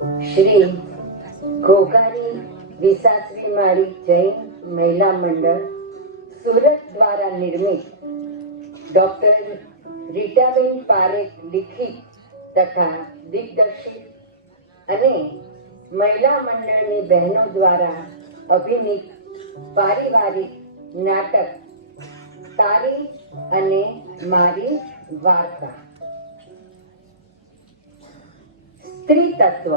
શ્રી ઘોઘારી વિસાસરી માળી જૈન મહિલા મંડળ સુરત દ્વારા નિર્મિત ડોક્ટર રીટાબેન પારેખ લિખિત તથા દિગ્દર્શિત અને મહિલા મંડળની બહેનો દ્વારા અભિનીત પારિવારિક નાટક તારી અને મારી વાર્તા. સ્ત્રી તત્વ.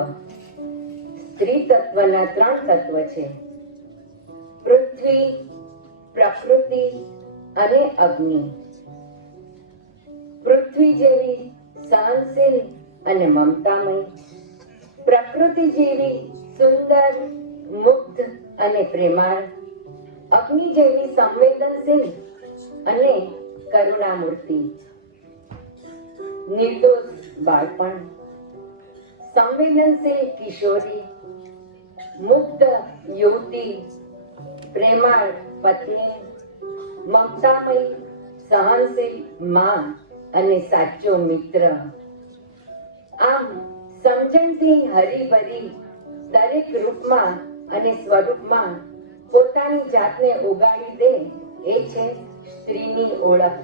સ્ત્રી તત્વના 3 તત્વ છે: પૃથ્વી, પ્રકૃતિ અને અગ્નિ. પૃથ્વી જેવી સહનશીલ અને મમતામય, પ્રકૃતિ જેવી સુંદર, મુગ્ધ અને પ્રેમાળ, અગ્નિ જેવી સંવેદનશીલ અને કરુણામૂર્તિ. નિર્દોષ બાળપણ, સંવેદનશીલ કિશોરી, મુગ્ધ યુવતી, પ્રેમાળ પત્ની, મમતામય સહનશીલ માં અને સાચો મિત્ર. આમ સમજણથી હરીભરી દરેક રૂપમાં અને સ્વરૂપમાં પોતાની જાતને ઉગાડી દે એ છે સ્ત્રીની ઓળખ.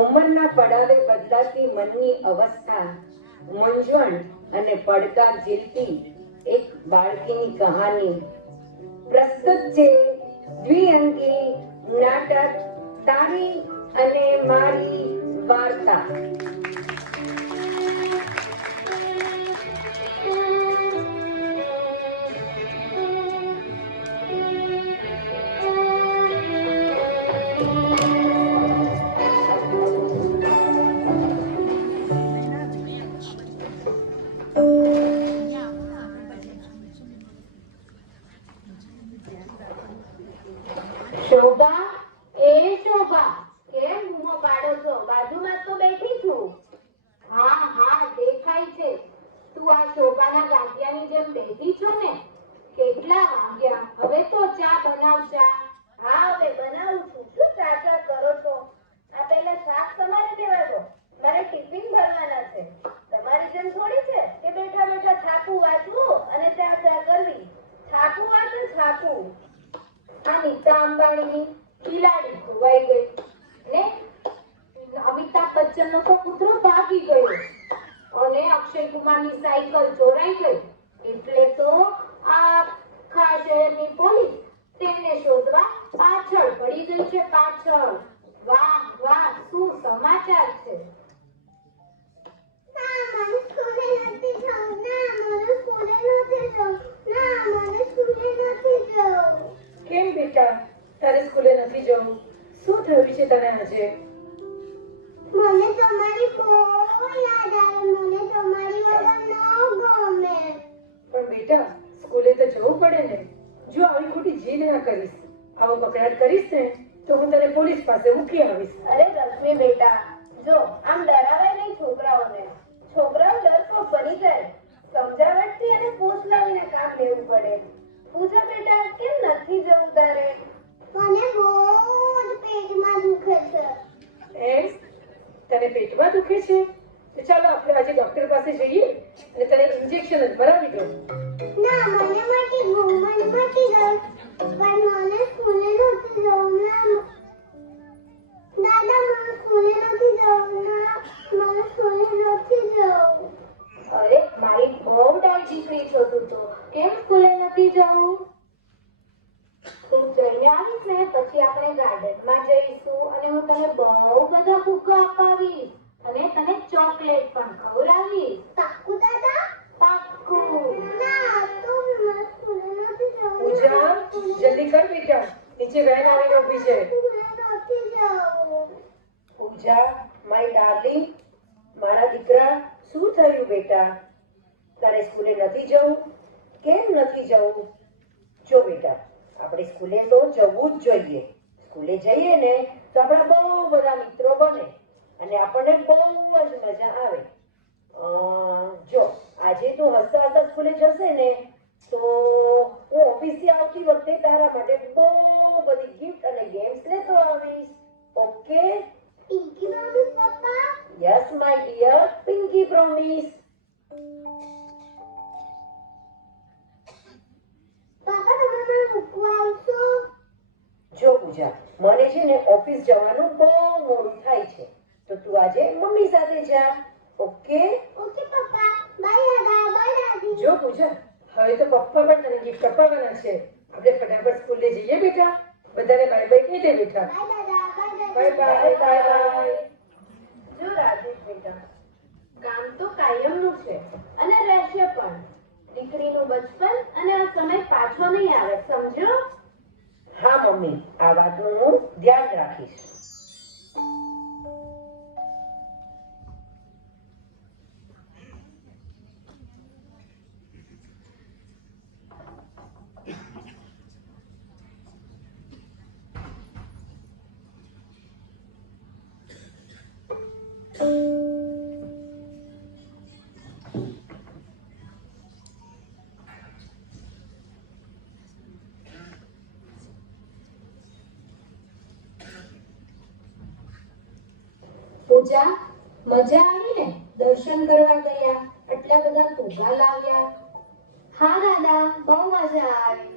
ઉંમરના પડાવે બદલાતી મનની અવસ્થા, મૂંઝવણ અને પડકાર ઝીલતી એક બાળકીની કહાની. પ્રસ્તુત છે દ્વિઅંગી નાટક તારી અને મારી વાર્તા. શોભા, એ શોભા, કેમ બૂમો પાડો છો? બાજુમાં તો બેઠી છું. હા હા, દેખાય છે. તું આ શોભાના ગાંઠિયાની જેમ બેઠી છો ને? કેટલા વાગ્યા? હવે તો ચા બનાવ. ચા? હા, હવે બનાવું છું. શું ચા કરો છો? આ પહેલા શાક તમારે દેવા દો. મારે ટિફિન ભરવાના છે. તમારી જેમ થોડી છે કે બેઠા બેઠા છાપું વાંચવું અને ચા કરવી. છાપું વાંચો, છાપું. આ નીતા અંબાણીની બિલાડી ખોવાઈ ગઈ ને અમિતાભ બચ્ચનનો તો કૂતરો ભાગી ગયો અને અક્ષય કુમારની સાયકલ ચોરાઈ ગઈ એટલે તો આખા શહેરની પોલીસ તેને શોધવા પાછળ પડી ગઈ છે. પાછળ. વાહ વાહ, શું સમાચાર છે? કેમ બેટા, તારે સ્કૂલે નથી જવું? શું થયું છે તને આજે? મને તમારી બહુ યાદ આવે. મને તમારી વગર ન ગમે. પણ બેટા, સ્કૂલે તો જવું પડે ને. જો આવી ખોટી જીદ ના કરીશ, આવો કકડાટ કરીશ ને તો હું તને પોલીસ પાસે મૂકી આવીશ. અરે રશ્મિ બેટા, જો આમ ડરાવાય નહીં છોકરાઓને. છોકરાઓ ડરપોક બની જાય. સમજાવટથી અને પૂછ લાવીને કામ લેવું પડે. પૂજા બેટા, કેમ નથી જવું તારે? મને બહુ જ પેટમાં દુખે છે. એમ? તને પેટમાં દુખે છે? તો ચાલો આપણે આજે ડોક્ટર પાસે જઈએ અને તને ઇન્જેક્શન જ મરાવી દઉં. ના, મને મટી ગયું. પણ મને સ્કૂલે નથી જવું. દાદા, મને સ્કૂલે નથી જવું. મને સ્કૂલે નથી જવું. અરે મારી બહુ ડાઈ દીકરી છો તું તો. કેમ સ્કૂલે નથી જવું? તું જઈને આવીશ ને પછી આપણે ગાર્ડનમાં જઈશું અને હું તને બહુ બધા ફુગ્ગા અપાવીશ અને તને ચોકલેટ પણ ખવડાવીશ. પાક્કું દાદા? પાક્કું. ના, તો મને સ્કૂલે નથી જવું. પૂજા, જલ્દી કર બેટા, નીચે વેન આવીને ઊભી છે. સ્કૂલે નથી જવું. પૂજા, માય ડાર્લિંગ, મારા દીકરા, શું થયું બેટા? તારે સ્કૂલે નથી જવું? કેમ નથી જવું? જો બેટા, આપણે સ્કૂલે તો જવું જ જોઈએ. સ્કૂલે જઈએ ને તો આપણા બહુ બધા મિત્રો બને અને આપણને બહુ જ મજા આવે. જો આજે તું હસતા હસતા સ્કૂલે જશે ને તો હું ઓફિસથી આવતી વખતે તારા માટે બહુ બધી ગિફ્ટ અને ગેમ્સ લેતો આવીશ. ઓકે? પિંકી બાબુ પપ્પા? Yes my dear. Pinky promise. પાપા તમે મને મૂકવા આવશો? જો પૂજા, મને છે ને ઓફિસ જવાનું બહુ મોડું થાય છે, તો તું આજે મમ્મી સાથે જા. ઓકે? ઓકે પપ્પા. બાય દાદા, બાય દાદી. જો પૂજા, હવે તો પપ્પા પણ તને ગિફ્ટ અપાવવાના છે. આપણે ફટાફટ સ્કૂલે જઈએ બેટા. બધાને બાય બાય કહી દે બેટા. બાય દાદા, bye bye bye bye bye. જો રાજેશ બેટા, કામ તો કાયમનું છે અને રહેશે પણ. દીકરીનું બચપન અને આ સમય પાછો નહીં આવે, સમજો? હા મમ્મી, આ વાતનું હું ધ્યાન રાખીશ. પૂજા, મજા આવી ને? દર્શન કરવા ગયા, આટલા બધા ફુગ્ગા લાવ્યા. હા દાદા, બહુ મજા આવી.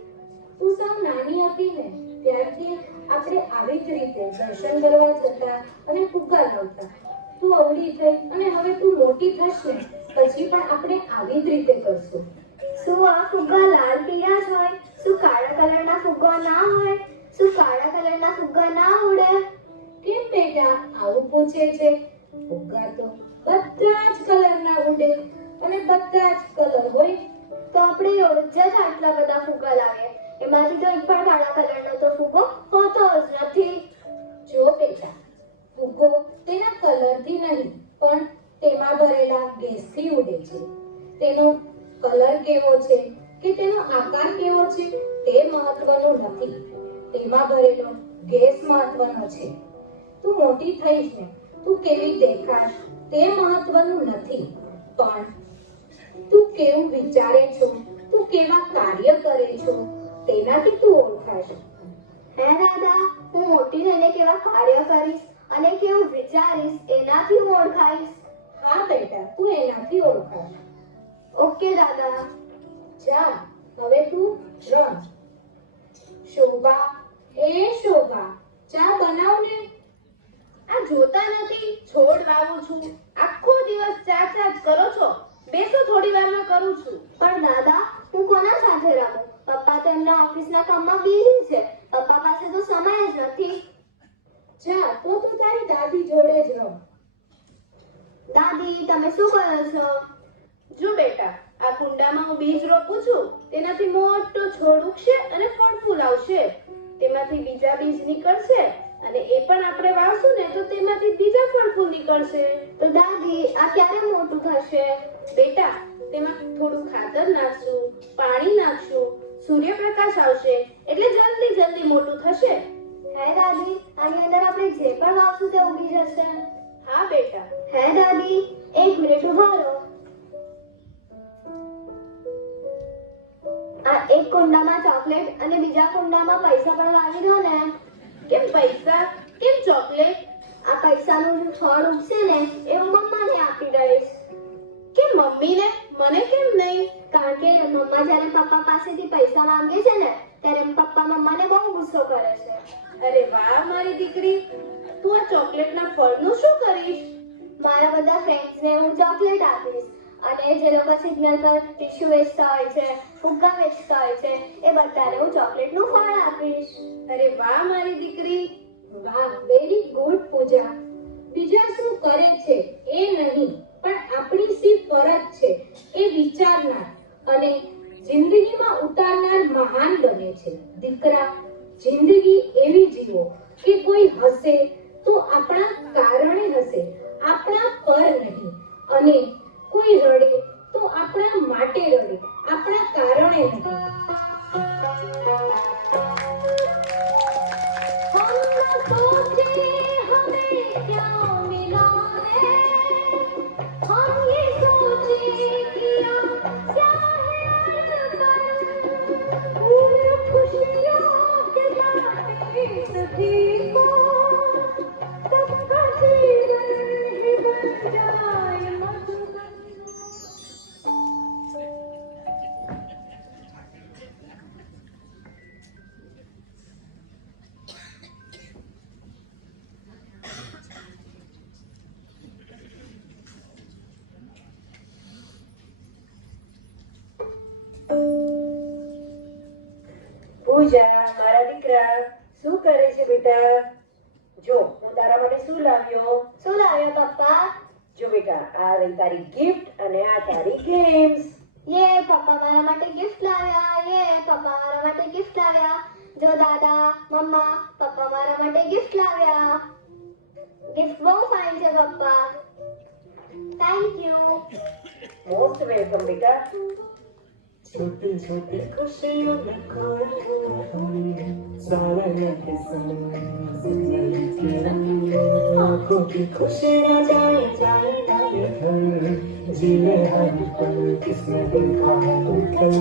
તું સાવ નાની હતી ને ત્યારથી આપણે આવી જ રીતે દર્શન કરવા જતા અને ફુગ્ગા લાવતા. તું અવળી થઈ અને હવે તું મોટી થશે પછી પણ આપણે આવી જ રીતે કરશું. શું આ ફુગ્ગા લાલ પીળા જ હોય? શું કાળા કલરના ફુગ્ગા ના હોય? શું કાળા કલરના ફુગ્ગા ના ઉડે? કેમ બેટા આવું પૂછે છે? ફુગ્ગા તો બધા જ કલરના ઉડે અને બધા જ કલર હોય. તો આપણે રોજ જ આટલા બધા ફુગ્ગા લાવીએ, એમાંથી તો એક પણ કાળા કલરનો તો ફુગ્ગો હોતો જ નથી. જો બેટા, ફુગ્ગો તેના કલરથી નહીં પણ તેમાં ભરેલા ગેસથી ઉડે છે. તેનો કલર કેવો છે કે તેનો આકાર કેવો છે તે મહત્વનું નથી, તેમાં ભરેલો ગેસ મહત્વનો છે. તું મોટી થઈશ ને તું કેવી દેખાશ તે મહત્વનું નથી, પણ તું કેવું વિચારે છો, તું કેવા કાર્ય કરે છો તેનાથી તું ઓળખાશ. હે દાદા, હું મોટી થઈને કેવા કાર્ય કરીશ અને કેવું વિચારીશ એનાથી હું ઓળખાઈશ. હા બેટા, તું એનાથી ઓળખાશ. ઓકે દાદા. જા, હવે તું રમ. શોભા, એ શોભા, ચા બનાવ ને. આ જોતા નથી છોડ વાવું છું, આખો દિવસ ચા ચા જ કરો છો. બેસો, થોડી વારમાં કરું છું. પણ દાદા, હું કોના સાથે રમું? પપ્પા તો એમના ઓફિસના કામમાં બિઝી છે. પપ્પા પાસે તો સમય જ નથી. જા, તો તું તારી દાદી જોડે જ રમ. દાદી, તમે શું કરો છો? જો બેટા, આ કુંડામાં હું બીજ રોપું છું. તેનાથી મોટો છોડ ઉગશે અને ફળ ફૂલ આવશે. તેમાંથી બીજા બીજ નીકળશે અને એ પણ આપણે વાવશું ને તો તેમાંથી બીજા ફળ ફૂલ નીકળશે. તો દાદી, આ ક્યારે મોટું થશે? બેટા, તેમાં થોડું ખાતર નાખશું, પાણી નાખશું, સૂર્યપ્રકાશ આવશે એટલે જલ્દી જલ્દી મોટું થશે. હે દાદી, આની અંદર આપણે જે પણ વાવશું તે ઉગી જશે. હા બેટા. હે દાદી, 1 મિનિટ ઉભા રહો. આ એક કુંડામાં ચોકલેટ અને બીજા કુંડામાં પૈસા પણ વાવી દો ને. કેમ પૈસા? કેમ ચોકલેટ? આ પૈસાનું જે છોડ ઉગશે ને એ હું મમ્માને આપી દઈશ. કેમ મમ્મીને? મને કેમ નહીં? કારણ કે મમ્મા જ્યારે પપ્પા પાસેથી પૈસા માંગે છે ને ત્યારે પપ્પા મમ્માને બહુ ગુસ્સો કરે છે. અરે વાહ મારી દીકરી, તું આ ચોકલેટના ફળનું શું કરીશ? મારા બધા ફ્રેન્ડ્સને હું ચોકલેટ આપીશ અને જે લોકો સિગ્નલ પર ટીશ્યુ વેચતા હોય છે, ફુગ્ગા વેચતા હોય છે એ બધાને હું ચોકલેટનું ફળ આપીશ. અરે વાહ મારી દીકરી. વાહ, વેરી ગુડ પૂજા. બીજા શું કરે છે એ નહીં પણ આપણી શી ફરજ છે એ વિચારનાર અને જિંદગીમાં ઉતારનાર મહાન બને છે. દીકરા, જિંદગી એવી જીવો કે કોઈ હસે તો આપણા કારણે હસે, આપણા પર નહીં, અને કોઈ રડે તો આપણા માટે રડે, આપણા કારણે નહીં. પૂજા મારા દીકરા શું કરે છે બેટા? જો હું તારા માટે શું લાવ્યો. શું લાવ્યો પપ્પા? જો બેટા આ રહી તારી ગિફ્ટ અને આ તારી ગેમ્સ. યે પપ્પા મારા માટે ગિફ્ટ લાવ્યા. યે પપ્પા મારા માટે ગિફ્ટ લાવ્યા. જો દાદા મમ્મા પપ્પા મારા માટે ગિફ્ટ લાવ્યા. ગિફ્ટ બહુ ફાઇન છે પપ્પા. Thank you. મોસ્ટ વેલકમ બેટા. छोटी छोटी खुशियों में खोए हुए हम सारे के संग जिंदगी के रंग आंखों की खुशी न जाए जाए जाए घर जीने हर पल किसने देखा है कल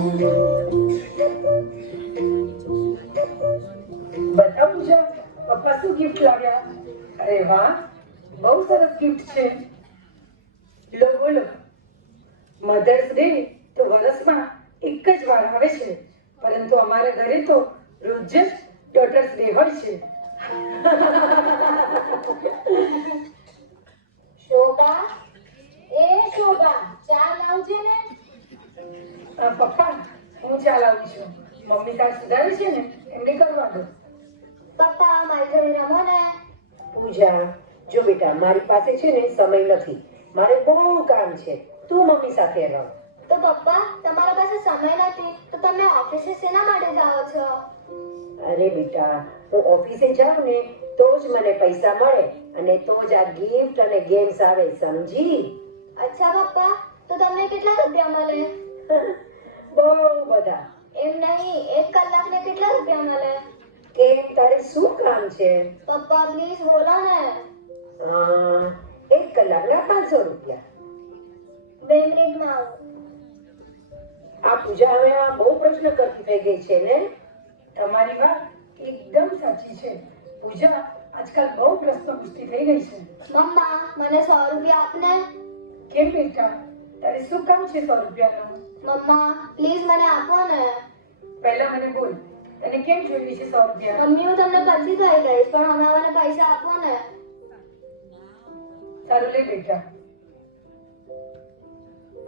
બતાવ પૂજા પપ્પા શું ગિફ્ટ લાવ્યા. અરે વાહ બહુ સરસ ગિફ્ટ છે. લો બોલો. મધર્સ ડે તો વર્ષમાં એક જ વાર આવે છે, પરંતુ અમારા ઘરે તો રોજ જ ડોટર્સ ડે હોય છે. શોભા શોભા ચા લાવજે ને. પપ્પા હું ચા લાવું છું. મમ્મી તાર સુધારે છે ને એમને કરવા દો. પપ્પા મારી જોડે રમો ને. પૂજા જો બેટા મારી પાસે છે ને સમય નથી, મારે બહુ કામ છે. તું મમ્મી સાથે રમ. તો પપ્પા તમારા પાસે સમય નથી તો તમે ઓફિસે શેના માટે જાઓ છો? અરે બેટા હું ઓફિસે જાઉં ને તો જ મને પૈસા મળે અને તો જ આ ગિફ્ટ અને ગેમ્સ આવે, સમજી? અચ્છા પપ્પા તો તમને કેટલા રૂપિયા મળે? બહુ બધા. એમ નહીં, 1 કલાકને કેટલા રૂપિયા મળે? કેમ તારે શું કામ છે? પપ્પા પ્લીઝ બોલો ને. 1 કલાકના 500 રૂપિયા. 2 મિનિટમાં આવું. આ પૂજા હવે આ બહુ પ્રશ્ન કરતી થઈ ગઈ છે ને. તમારી વાત એકદમ સાચી છે પૂજા. આજકાલ બહુ પ્રશ્ન પૂછતી થઈ ગઈ છે. મમ્મા મને 100 રૂપિયા આપને. કેમ બેટા તારે શું કામ છે 100 રૂપિયાનું? મમ્મા પ્લીઝ મને આપો ને. પહેલા મને બોલ તને કેમ જોઈએ છે 100 રૂપિયા? મમ્મી હું તમને પછી કહી દઈશ પણ હમણાં મને પૈસા આપો ને. સારું લે બેટા.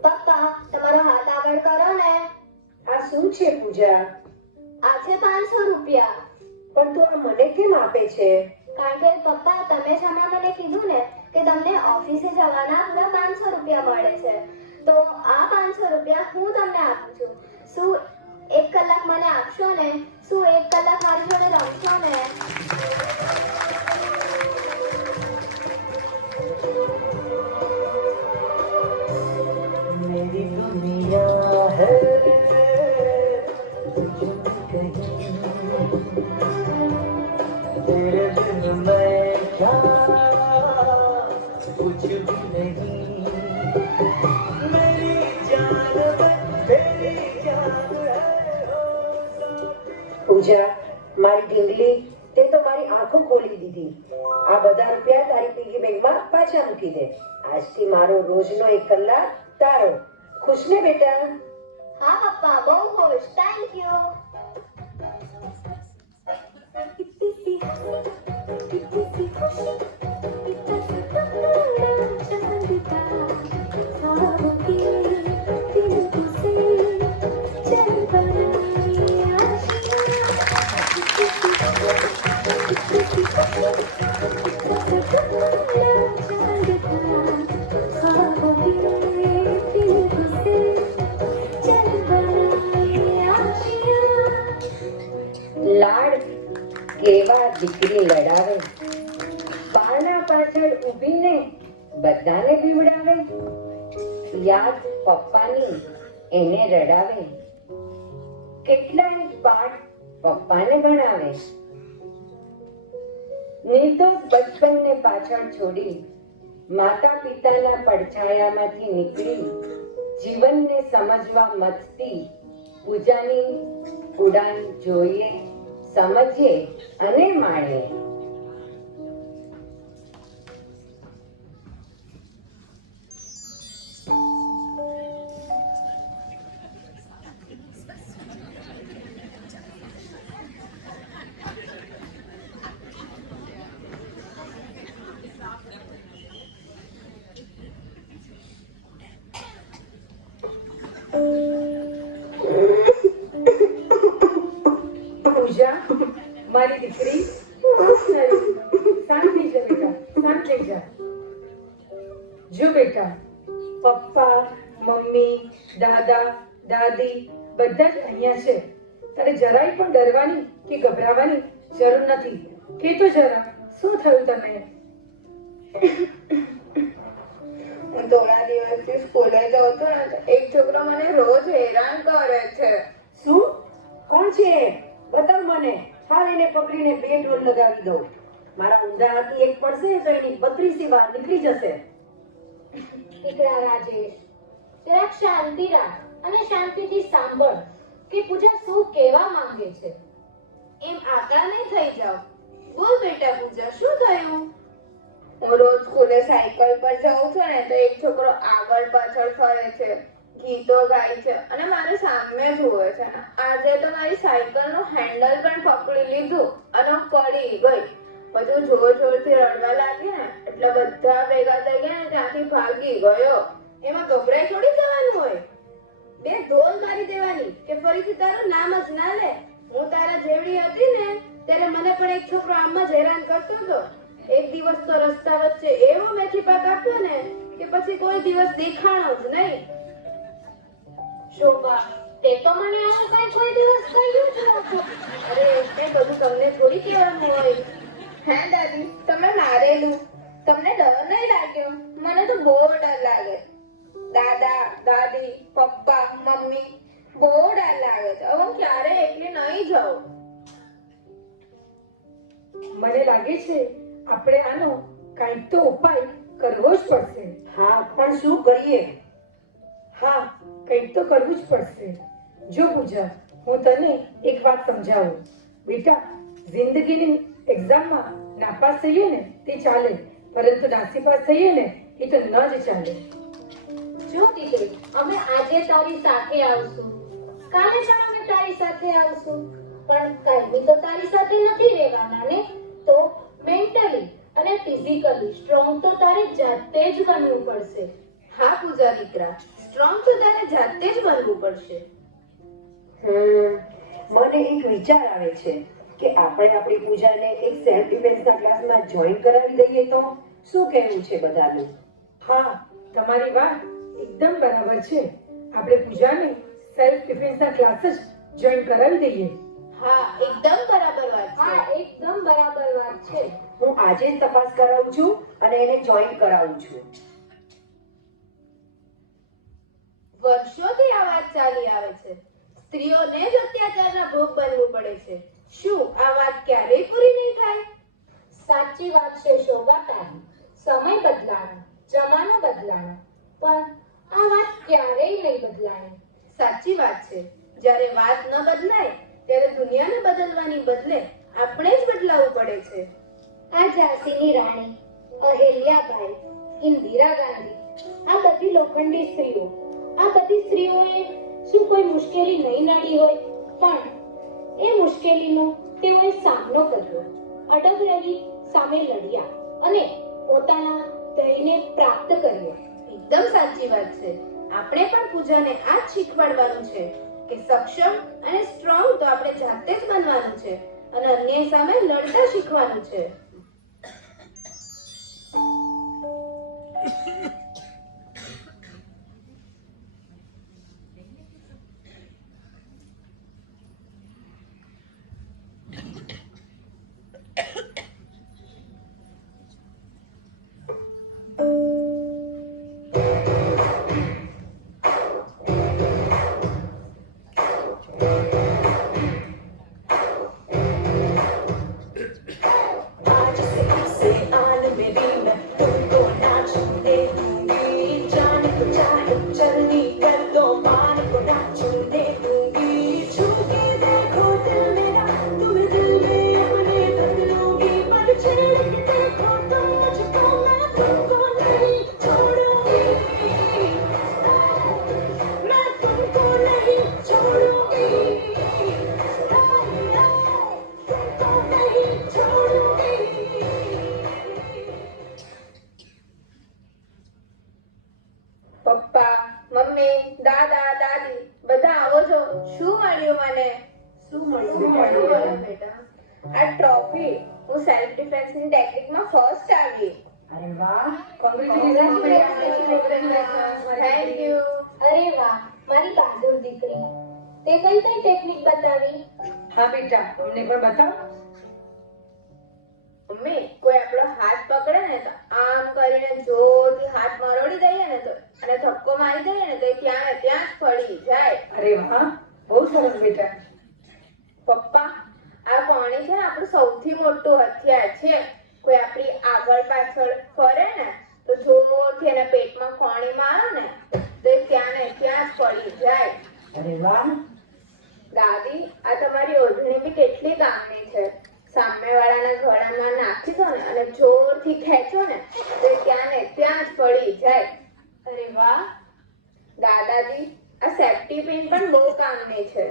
પપ્પા તમારો હાથ આગળ કરો ને. આ શું છે પૂજા? આ છે 500 રૂપિયા. પણ તું આ મને કેમ આપે છે? કારણ કે પપ્પા તમે જ હમણાં મને કીધું ને કે તમને ઓફિસે જવાના પૂરા 500 રૂપિયા મળે છે, તો આ 500 રૂપિયા હું તમને આપું છું. શું 1 કલાક મને આપશો ને? શું 1 કલાક મારી જોડે રમશો ને? मेरी दुनिया है तुझ में कहीं तेरे बिन मैं क्या कुछ भी नहीं मेरी जान तेरी जान પૂજા મારી ઢીંગલી તે તો મારી આંખો ખોલી દીધી. આ બધા રૂપિયા તારી પીગી બેંકમાં પાછા મૂકી દે. આજથી મારો રોજનો 1 કલાક તારો. ખુશ ને બેટા? હા પપ્પા બહુ ખુશ. Thank you. લાડ કેવા દીકરી લડાવે, બારણા પાછળ ઊભીને બધાને બીવડાવે. યાદ પપ્પાની એને રડાવે, કેટલાય પાઠ પપ્પાને ભણાવે. નિર્દોષ બચપનને પાછળ છોડી માતા પિતાના પડછાયામાંથી નીકળી જીવનને સમજવા મથતી પૂજાની ઉડાન જોઈએ, સમજીએ અને માણીએ. પૂજા જો બેટા, પપ્પા, મમ્મી, દાદા, દાદી બધા જ અહીંયા છે. તારે જરાય પણ ડરવાની કે ગભરાવાની જરૂર નથી. કે તો જરા, શું થયું તને? હું થોડા દિવસથી સ્કૂલે જાઉં છું ને તો એક છોકરો મને રોજ હેરાન કરે છે. શું? કોણ છે? બતાવ મને. હાલ એને પકડીને 2 ઢોલ લગાવી દઉં. મારા ઊંધા હાથની એક પડશે તો એની 32 વાર નીકળી જશે. દીકરા રાજેશ, જરાક શાંતિ રાખ અને શાંતિથી સાંભળ કે પૂજા શું કહેવા માંગે છે. એમ આકરા નહીં થઈ જાવ. બોલ બેટા પૂજા, શું થયું? હું રોજ સ્કૂલે સાયકલ પર જાઉં છું ને તો એક છોકરો આગળ પાછળ ફરે છે, ગીતો ગાય છે અને મારે સામે જુએ છે. આજે તો મારી સાયકલનું હેન્ડલ પણ પકડી લીધું અને હું પડી ગઈ. બધું જોર જોરથી રડવા લાગી ને એટલે બધા ભેગા થઈ ગયા ને ત્યાંથી ભાગી ગયો. એમાં ગભરાઈ થોડી જવાનું હોય. 2 ઢોલ મારી દેવાની કે ફરીથી તારું નામ જ ના લે. હું તારા જેવડી હતી ને ત્યારે મને પણ એક છોકરો આમ જ હેરાન કરતો હતો. એક દિવસ તો રસ્તા વચ્ચે એવો મેથી પાક આપ્યો ને કે પછી કોઈ દિવસ દેખાણો જ નહીં. શોભા, તે તો મને આવું કઈ કોઈ દિવસ કહ્યું જ નહોતું. અરે એ બધું તમને થોડી કહેવાનું હોય. હે દાદી, તમે મારેલું, તમને ડર નહીં લાગ્યો? મને તો બહુ ડર લાગે. દાદા, દાદી, પપ્પા, મમ્મી બહુ ડર લાગે છે. હવે હું ક્યારે એકલી નહીં જાઉં. મને લાગે છે આપણે આનો કાંઈક તો ઉપાય કરવો જ પડશે. હા, પણ શું કરીએ? હા, કંઈક તો કરવું જ પડશે. જો પૂજા, હું તને એક વાત સમજાવું. બેટા, જિંદગીની એક્ઝામમાં નાપાસ થઈએ ને તે ચાલે, પરંતુ નાસીપાસ થઈએ ને એ તો ન જ ચાલે. જો દીકરી, અમે આજે તારી સાથે આવશું, કાલે પણ અમે તારી સાથે આવશું, પણ કાયમી તો તારી સાથે નથી રહેવાના ને. તો મેન્ટલી અને ફિઝિકલી સ્ટ્રોંગ તો તારે જાતે જ બનવું પડશે. હા પૂજા દીકરા, સ્ટ્રોંગ તો તારે જાતે જ બનવું પડશે. મને એક વિચાર આવે છે કે આપણે આપણી પૂજાને એક સેલ્ફ ડિફેન્સના ક્લાસમાં જોઈન કરાવી દઈએ તો શું કહેવું છે બધાનું? હા, તમારી વાત એકદમ બરાબર છે. આપણે પૂજાને સેલ્ફ ડિફેન્સના ક્લાસ જ જોઈન કરાવી દઈએ. હા, એકદમ બરાબર વાત છે. હા, એકદમ બરાબર વાત છે. હું આજે જ તપાસ કરાવું છું અને એને જોઈન કરાવું છું. વર્ષોથી આ વાત ચાલી આવે છે. સ્ત્રીઓને જ અત્યાચારના ભોગ બનવું પડે છે. શું આ વાત ક્યારેય પૂરી નહીં થાય? સાચી વાત છે શોભા તારી. સમય બદલાણો, જમાનો બદલાણો, પણ આ વાત ક્યારેય નહીં બદલાણી. સાચી વાત છે. જ્યારે વાત ન બદલાય ત્યારે દુનિયાને બદલવાની બદલે આપણે જ બદલાવવું પડે છે. આ ઝાંસીની રાણી, અહેલ્યાબાઈ, ઇન્દિરા ગાંધી, આ બધી લોખંડી સ્ત્રીઓ, આ બધી સ્ત્રીઓએ શું કોઈ મુશ્કેલી નહીં નડી હોય, પણ એ મુશ્કેલીનો તેઓએ સામનો કર્યો, અડગ રહી સામે લડ્યા અને પોતાના ધ્યેયને પ્રાપ્ત કર્યો. એકદમ સાચી વાત છે. આપણે પણ પૂજાને આ જ શીખવાડવાનું છે કે સક્ષમ અને સ્ટ્રોંગ તો આપણે જાતે જ બનવાનું છે અને અન્યાય સામે લડતા શીખવાનું છે. પપ્પા, મમ્મી, દાદા, દાદી બધા આવો છો. શું મળ્યું મને? શું શું મળ્યું? મળ્યું બેટા? આ ટ્રોફી. હું સેલ્ફ ડિફેન્સની ટેકનિકમાં ફર્સ્ટ આવી. અરે વાહ, કોંગ્રેચ્યુલેશન. Thank you. અરે વાહ, મારી બહાદુર દીકરી. તે કઈ કઈ ટેકનિક બતાવી? હા બેટા, અમને પણ બતાવો. મમ્મી, કોઈ આપણો હાથ પકડે ને તો આમ કરીને જોરથી હાથ મરોડી દઈએ ને તો અને ધક્કો મારી દઈએ ને તો એ ત્યાં ને ત્યાં જ પડી જાય. અરે વાહ, બહુ સરસ બેટા. પપ્પા, આ કોણી છે ને આપણું સૌથી મોટું હથિયાર છે. કોઈ આપણી આગળ પાછળ ફરે ને તો જોરથી એના પેટમાં કોણી મારો ને તો એ ત્યાં ને ત્યાં જ પડી જાય. અરે વાહ. દાદી, આ તમારી ઓઢણી બી કેટલી કામની છે. સામેવાળાના ગળામાં નાખી દો ને અને જોરથી ખેંચો ને તો એ ત્યાં ને ત્યાં જ પડી જાય. અરે વાહ. દાદાજી, આ સેફ્ટી પિન પણ બહુ કામની છે.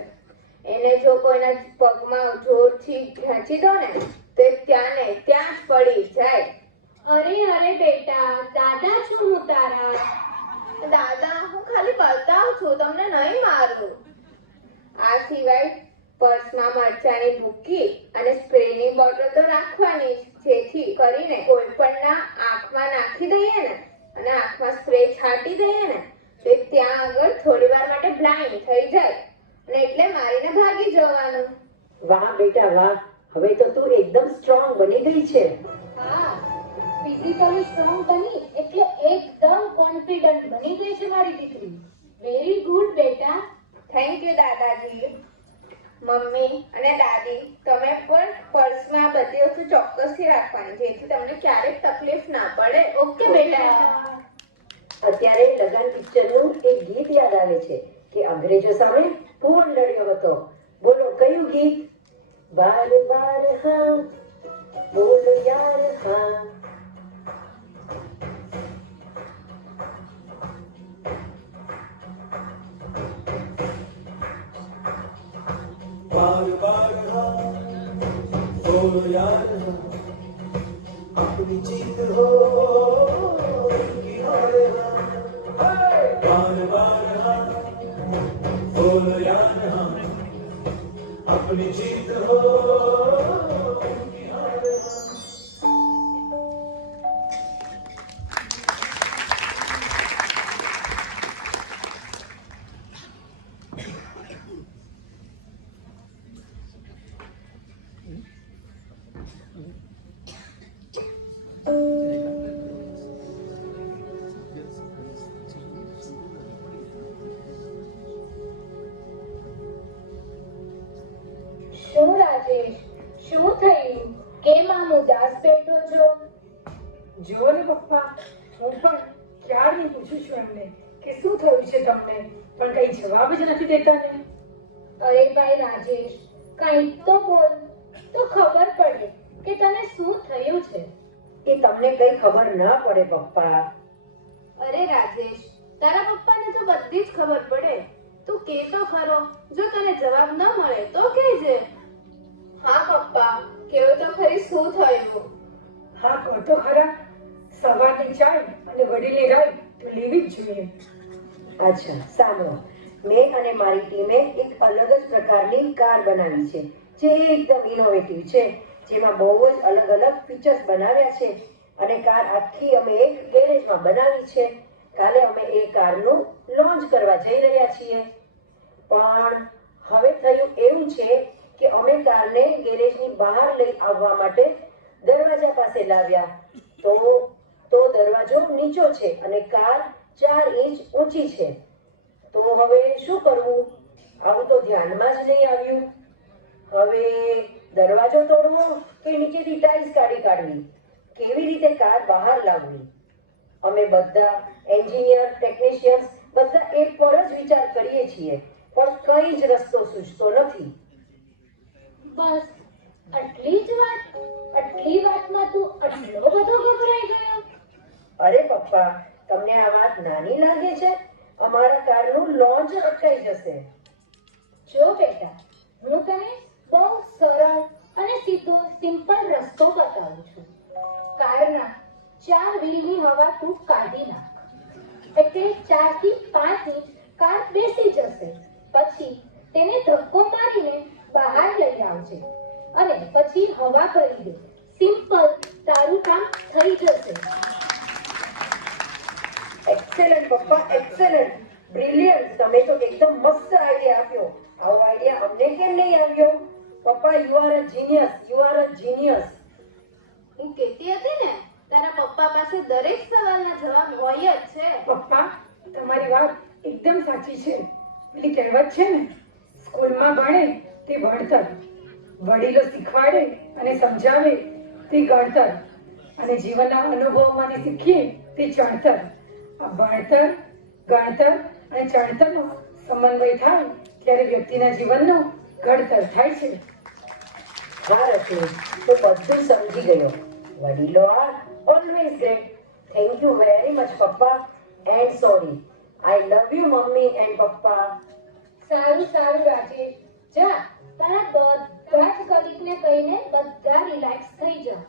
એને જો કોઈના પગમાં જોરથી ખેંચી દો ને તો એ ત્યાં ને ત્યાં જ પડી જાય. અરે અરે બેટા, દાદા છું હું તારા. દાદા, હું ખાલી બતાવું છું, તમને નહીં મારું. આ સિવાય પર્સમાં મરચાની ભૂકી અને સ્પ્રેની બોટલ તો રાખવાની જ, જેથી કરીને કોઈ પણના આંખમાં નાખી દઈએ ને અને આંખમાં સ્પ્રે છાંટી દઈએ ને તો એ ત્યાં આગળ થોડી વાર માટે બ્લાઇન્ડ થઈ જાય અને એટલે મારીને ભાગી જવાનું. વાહ બેટા વાહ, હવે તો તું એકદમ સ્ટ્રોંગ બની ગઈ છે. હા, ફિઝિકલી સ્ટ્રોંગ બની એટલે એકદમ કોન્ફિડન્ટ બની ગઈ છે મારી દીકરી. વેરી ગુડ બેટા. થેન્ક યુ દાદાજી. મમ્મી અને દાદી, તમે પણ પર્સમાં બધી વસ્તુ ચોક્કસથી રાખવાની, જેથી તમને ક્યારેક તકલીફ ના પડે. ઓકે બેટા. અત્યારે લગન પિક્ચરનું એક ગીત યાદ આવે છે કે અંગ્રેજો સામે કોણ લડ્યો હતો. બોલો કયું ગીત? બાર બાર હા, બોલો યાર હા. बार बार हाँ, बोलो यार हाँ, अपनी जीत हो उनकी हार हाँ. बार बार हाँ, बोलो यार हाँ, अपनी जीत हो उनकी हार हाँ. શું રાજેશ, શું થયું? કેમ આમ ઉદાસ બેઠો છો? જુઓ ને પપ્પા, હું પણ ક્યારની પૂછું છું એમને કે શું થયું છે તમને, પણ કઈ જવાબ જ નથી દેતા ને. અરે ભાઈ રાજેશ, કંઈક તો બોલ, તો ખબર પડે કે તને શું થયું છે. એ તમને કઈ ખબર ન પડે પપ્પા. અરે રાજેશ, તારા પપ્પાને તો બધી જ ખબર પડે. તું કે તો ખરો, જો તને જવાબ ન મળે તો કહેજે. હા પપ્પા, કેવું તો ખરી શું થયું. હા કહો તો ખરા. સવારની ચાય અને વડીલની રાય તો લેવી જ જોઈએ. અચ્છા સાંભળો, મેં અને મારી ટીમે એક અલગ જ પ્રકારની કાર બનાવી છે જે એકદમ ઇનોવેટિવ છે, જેમાં બહુ જ અલગ અલગ ફીચર્સ બનાવ્યા છે અને કાર આખી અમે એક ગેરેજમાં બનાવી છે. કાલે અમે એ કારનું લોન્ચ કરવા જઈ રહ્યા છીએ. પણ હવે થયું એવું છે કે અમે કારને ગેરેજની બહાર લઈ આવવા માટે દરવાજા પાસે લાવ્યા તો દરવાજો નીચો છે અને કાર 4 ઇંચ ઊંચી છે. તો હવે શું કરવું? આવું તો ધ્યાનમાં જ નહીં આવ્યું. હવે દરવાજો તોડવો કે નીચેથી ટાઇલ્સ કાઢવી? કેવી રીતે કાર બહાર લાવવી? અમે બધા એન્જિનિયર, ટેકનિશિયન્સ બધા એક પર જ વિચાર કરીએ છીએ, પણ કઈ જ રસ્તો સૂઝતો નથી. બસ આટલી જ વાત? આટલી વાતમાં તું આટલો બધો ગભરાઈ ગયો? અરે પપ્પા, તમને આ વાત નાની લાગે છે? અમારા કારનું લોન્ચ અટકાઈ જશે. જો બેટા, હું તને બહુ સરળ અને સીધો સિમ્પલ રસ્તો બતાવું છું. કારના 4 વ્હીલની હવા તું કાઢી નાખ, એટલે 4 થી 5 ઇંચ કાર બેસી જશે. પછી તેને ધક્કો મારીને બહાર લઈ આવજે અને પછી હવા કરી દે. સિમ્પલ, તારું કામ થઈ જશે. એક્સેલન્ટ પપ્પા, એક્સેલન્ટ, બ્રિલિયન્ટ. તમે તો એકદમ મસ્ત આઈડિયા આપ્યો. આવો આઈડિયા અમને કેમ નહીં આવ્યો? પપ્પા, you are a genius, you are a genius. હું કહેતી હતી ને, તારા પપ્પા પાસે દરેક સવાલના જવાબ હોય જ છે. પપ્પા, તમારી વાત એકદમ સાચી છે. પેલી કહેવત છે ને, સ્કૂલમાં ભણે તે ભણતર, વડીલો શીખવાડે અને સમજાવે તે ગણતર, અને જીવનના અનુભવોમાંથી શીખીએ તે ચણતર. આ ભણતર, ગણતર અને ચણતરનો સમન્વય થાય ત્યારે વ્યક્તિના જીવનનો ઘડતર થાય છે. હા રશ્મિ, હું બધું સમજી ગયો. વડીલો are always great. Thank you very much પપ્પા, and sorry. I love you મમ્મી એન્ડ પપ્પા. સારું સારું રાજેશ, જા તારા બધા જ કલિકને કહીને બધા રિલેક્સ થઈ જા.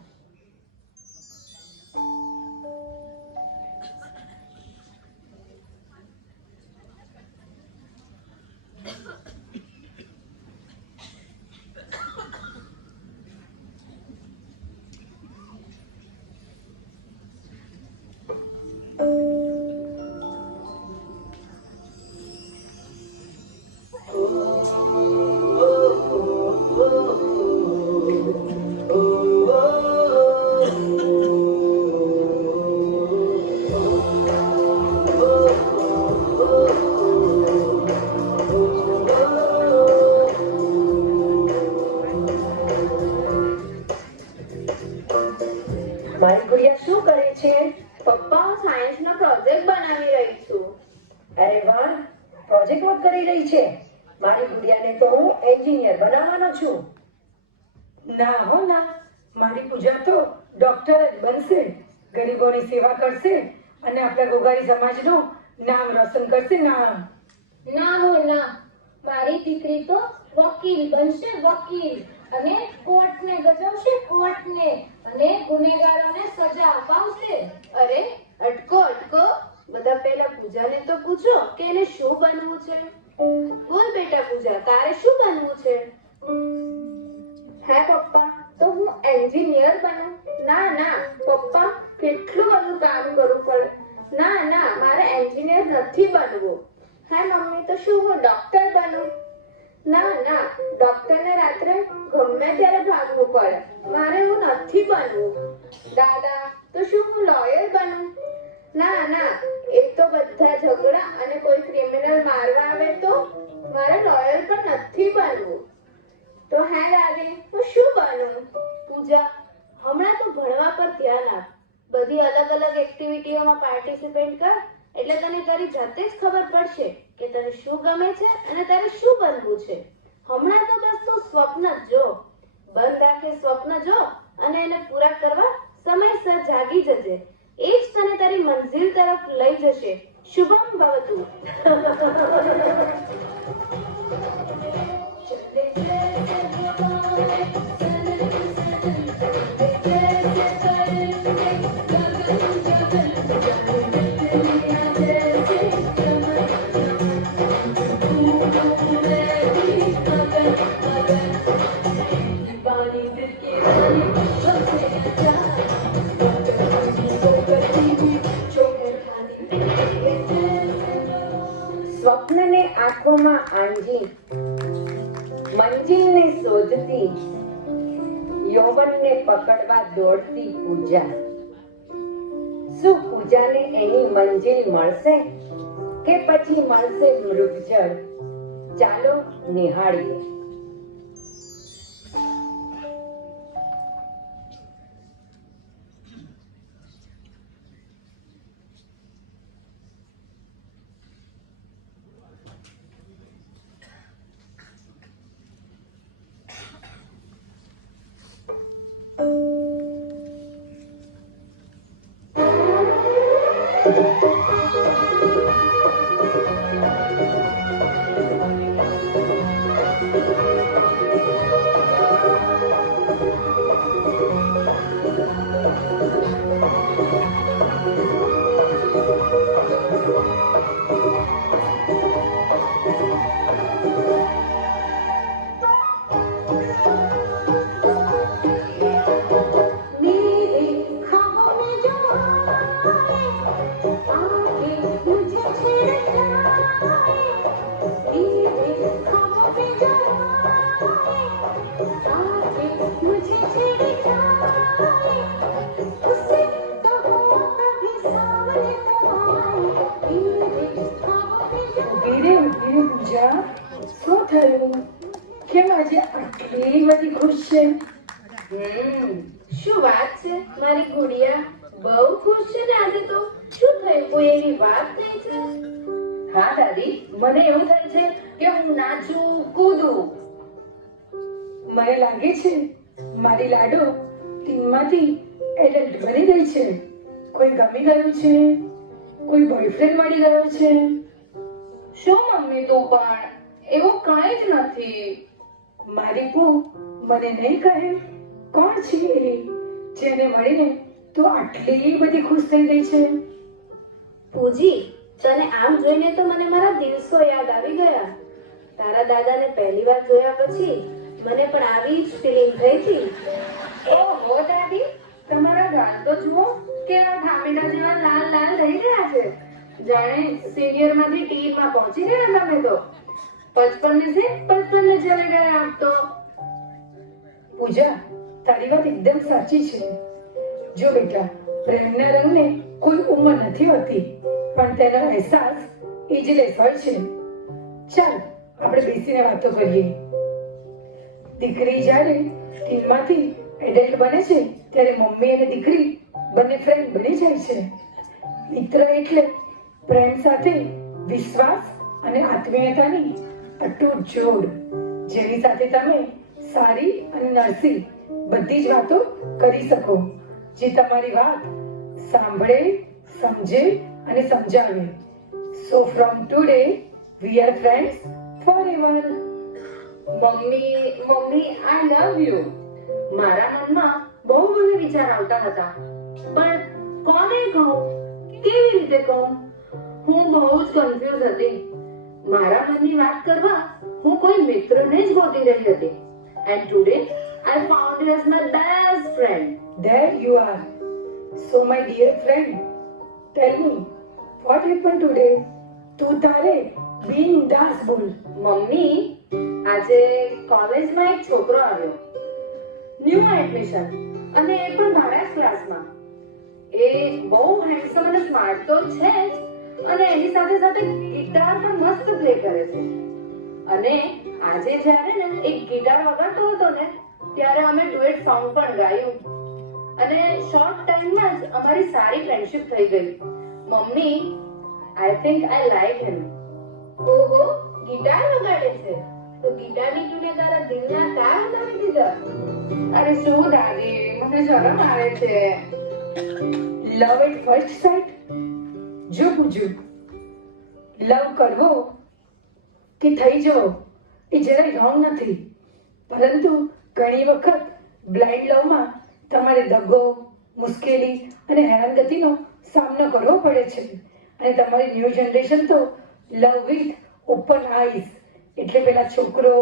મારી ગુડિયા શું કરે છે? પપ્પા, હું સાયન્સનો પ્રોજેક્ટ બનાવી રહી છું. અરે વાહ, પ્રોજેક્ટ વર્ક કરી રહી છે. મારી ગુડિયાને તો હું એન્જિનિયર બનાવવાનો છું. ના હો ના, મારી પૂજા તો ડોક્ટર જ બનશે, ગરીબોની સેવા કરશે અને આપણા ગોગારી સમાજનું નામ રોશન કરશે. નામ ના હો ના, મારી દીકરી તો વકીલ બનશે, વકીલ, અને કોર્ટને ગજવશે, કોર્ટને, અને ગુનેગારોને સજા અપાવશે. અરે અટકો અટકો, બધા પહેલા પૂજાને તો પૂછો કે એને શું બનવું છે. બોલ બેટા પૂજા, તારે શું બનવું છે? હે પપ્પા, તો હું એન્જિનિયર બનું? ના ના પપ્પા, કેટલું બધું કામ કરવું પડે. ના ના, મારે એન્જિનિયર નથી બનવું. હે મમ્મી, તો શું હું ડોક્ટર બનું? ના ના, ડોક્ટરને રાત્રે ગમે ત્યારે ભાગવું પડે. મારે એવું નથી બનવું. દાદા, તો શું હું લોયર બનું? ના ના, એ તો બધા ઝઘડા અને કોઈ ક્રિમિનલ મારવા આવે તો. મારે લોયર પણ નથી બનવું. તો હે દાદી, હું શું બનું? પૂજા, હમણાં તું ભણવા પર ધ્યાન આપ. બધી અલગ અલગ એક્ટિવિટીઓમાં પાર્ટિસિપેટ કર, એટલે તને તારી જાતે જ ખબર પડશે કે તને શું ગમે છે અને તારે શું બનવું છે. હમણાં તો બસ તું સ્વપ્ન જ જો. બંધ આંખે સ્વપ્ન જો અને એને પૂરા કરવા સમયસર જાગી જજે. એ જ તને તારી મંજિલ તરફ લઈ જશે. શુભમ ભવતુ. સ્વપ્નને આંખોમાં આંજી, મંજિલને શોધતી, યૌવનને પકડવા દોડતી પૂજા. શું પૂજાને એની મંજિલ મળશે કે પછી મળશે મૃગજળ? ચાલો નિહાળીએ. આટલી બધી ખુશ છે. શું વાત છે મારી ગુડિયા? બહુ ખુશ છે ને આજે તો. શું થયું? કોઈ એવી વાત થઈ છે? હા દાદી, મને એવું થાય છે કે હું નાચું કૂદું. મને લાગે છે મારી લાડો ટીનમાંથી એડલ્ટ બની ગઈ છે. કોઈ ગમી ગયું છે, કોઈ બોયફ્રેન્ડ મળી ગયો છે. શું મમ્મી, તું પણ એવું કાંઈ જ નથી. મારી પુ મને નહીં કહે કોણ છે એ જેને મળીને તું આટલી બધી ખુશ થઈ ગઈ છે. પૂજી, તને આમ જોઈને તો મને મારા દિવસો યાદ આવી ગયા. તારા દાદાને પહેલી વાર જોયા પછી મને પણ આવી જ ફીલિંગ થઈ હતી. ઓહો દાદી, તમારા ગાલ તો જુઓ, કેવા ધામેડા જેવા લાલ લાલ રહી ગયા છે. જાણે સિનિયર માંથી ટીન માં પહોંચી ગયા તમે તો. 55 से 55 में चले गए आप तो. પૂજા, તારી વાત એકદમ સાચી છે. જો બેટા, પ્રેમના રંગને કોઈ ઉંમર નથી હોતી, પણ તેનો અહેસાસ એજલેસ હોય છે. ચાલ આપણે બેસીને વાતો કરીએ. દીકરી જ્યારે ટીનમાંથી એડલ્ટ બને છે ત્યારે મમ્મી અને દીકરી બંને ફ્રેન્ડ બની જાય છે. મિત્ર એટલે પ્રેમ સાથે વિશ્વાસ અને આત્મીયતાની અતૂટ જોડ, જેની સાથે તમે સારી અને નરસી બધી જ વાતો કરી શકો, જે તમારી વાત સાંભળે, સમજે અને સમજાવે. સો from today we are friends forever. Mummy I love you. મારા મનમાં બહુ બધા વિચાર આવતા હતા, પણ કોને કહું, કેવી રીતે કહું? હું બહુ જ કન્ફ્યુઝ હતી. મારા મનની વાત કરવા હું કોઈ મિત્રને જ ગોતી રહી હતી. And today I found you as my best friend. There you are. So my dear friend, tell me what happened today? તું તારે બિનદાસ બોલ. મમ્મી, આજે કોલેજમાં એક છોકરો આવ્યો, ન્યૂ એડમિશન, અને એ પણ મારા જ ક્લાસમાં. એ બહુ હેન્ડસમ અને સ્માર્ટ તો છે જ, અને એની સાથે સાથે ગિટાર પણ મસ્ત પ્લે કરે છે. અને આજે જ્યારે ને એક ગિટાર વગાડતો હતો ને, ત્યારે અમે ડુએટ સોંગ પણ ગાયું, અને શોર્ટ ટાઈમમાં જ અમારી સારી ફ્રેન્ડશિપ થઈ ગઈ. મમ્મી, I think I like him. ઓહો, ગિટાર વગાડે છે તો ગિટારની ટૂને તારા દિલના તાર હલાવી દીધા. અરે શું દાદી, મને શરમ આવે છે. લવ એટ ફર્સ્ટ સાઇટ? જો પૂછું, લવ કરવો કે થઈ જવો એ જરાય રોંગ નથી, પરંતુ ઘણી વખત બ્લાઇન્ડ લવમાં તમારે દગો, મુશ્કેલી અને હેરાનગતિનો સામનો કરવો પડે છે. અને તમારી ન્યૂ જનરેશન તો લવ વિથ ઓપન આઈઝ, એટલે પેલા છોકરો,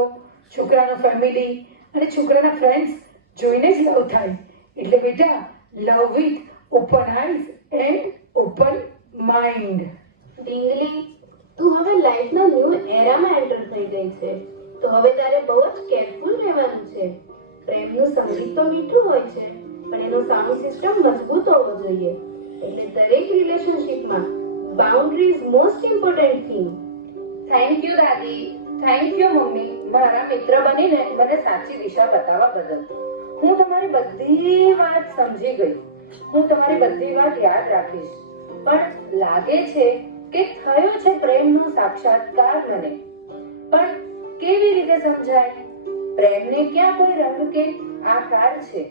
છોકરાનો ફેમિલી અને છોકરાના ફ્રેન્ડ્સ જોઈને જ લવ થાય. એટલે બેટા, love with open eyes and open mind. Dingli, તું હવે લાઈફના ન્યૂ એરામાં એન્ટર થઈ ગઈ છે, તો હવે તારે બહુ જ કેરફુલ રહેવાનું છે. પ્રેમનું સંગીત તો મીઠું હોય છે, પણ એનો સાઉન્ડ સિસ્ટમ મજબૂત હોવો જોઈએ. એટલે દરેક રિલેશનશિપમાં boundary is most important thing. Thank you દાદી, થેન્ક યુ મમ્મી, મારા મિત્ર બનીને મને સાચી દિશા બતાવવા બદલ. હું તમારી બધી વાત સમજી ગઈ, હું તમારી બધી વાત યાદ રાખીશ. પણ લાગે છે કે થયો છે પ્રેમનો સાક્ષાત્કાર મને, પણ કેવી રીતે સમજાય? પ્રેમને ક્યાં કોઈ રંગ કે આકાર છે?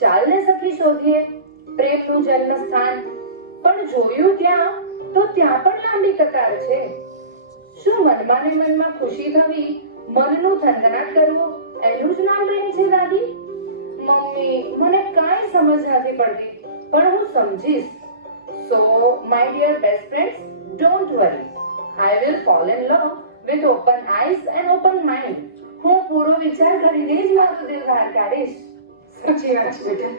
ચાલને સખી શોધીએ પ્રેમનું જન્મ સ્થાન. પણ જોયું ત્યાં તો ત્યાં પણ લાંબી કતાર છે. શું મનમાં ને મનમાં ખુશી થવી, મનનું થનગનાટ કરવું, એનું જ નામ પ્રેમ છે દાદી? મમ્મી, મને કાંઈ સમજ નથી પડતી, પણ હું સમજીશ. So, my dear best friends, don't worry. I will fall in love with open eyes and open mind. હું પૂરો વિચાર કરીને જ મારું દિલ બહાર કાઢીશ. સાચી વાત છે બેટા.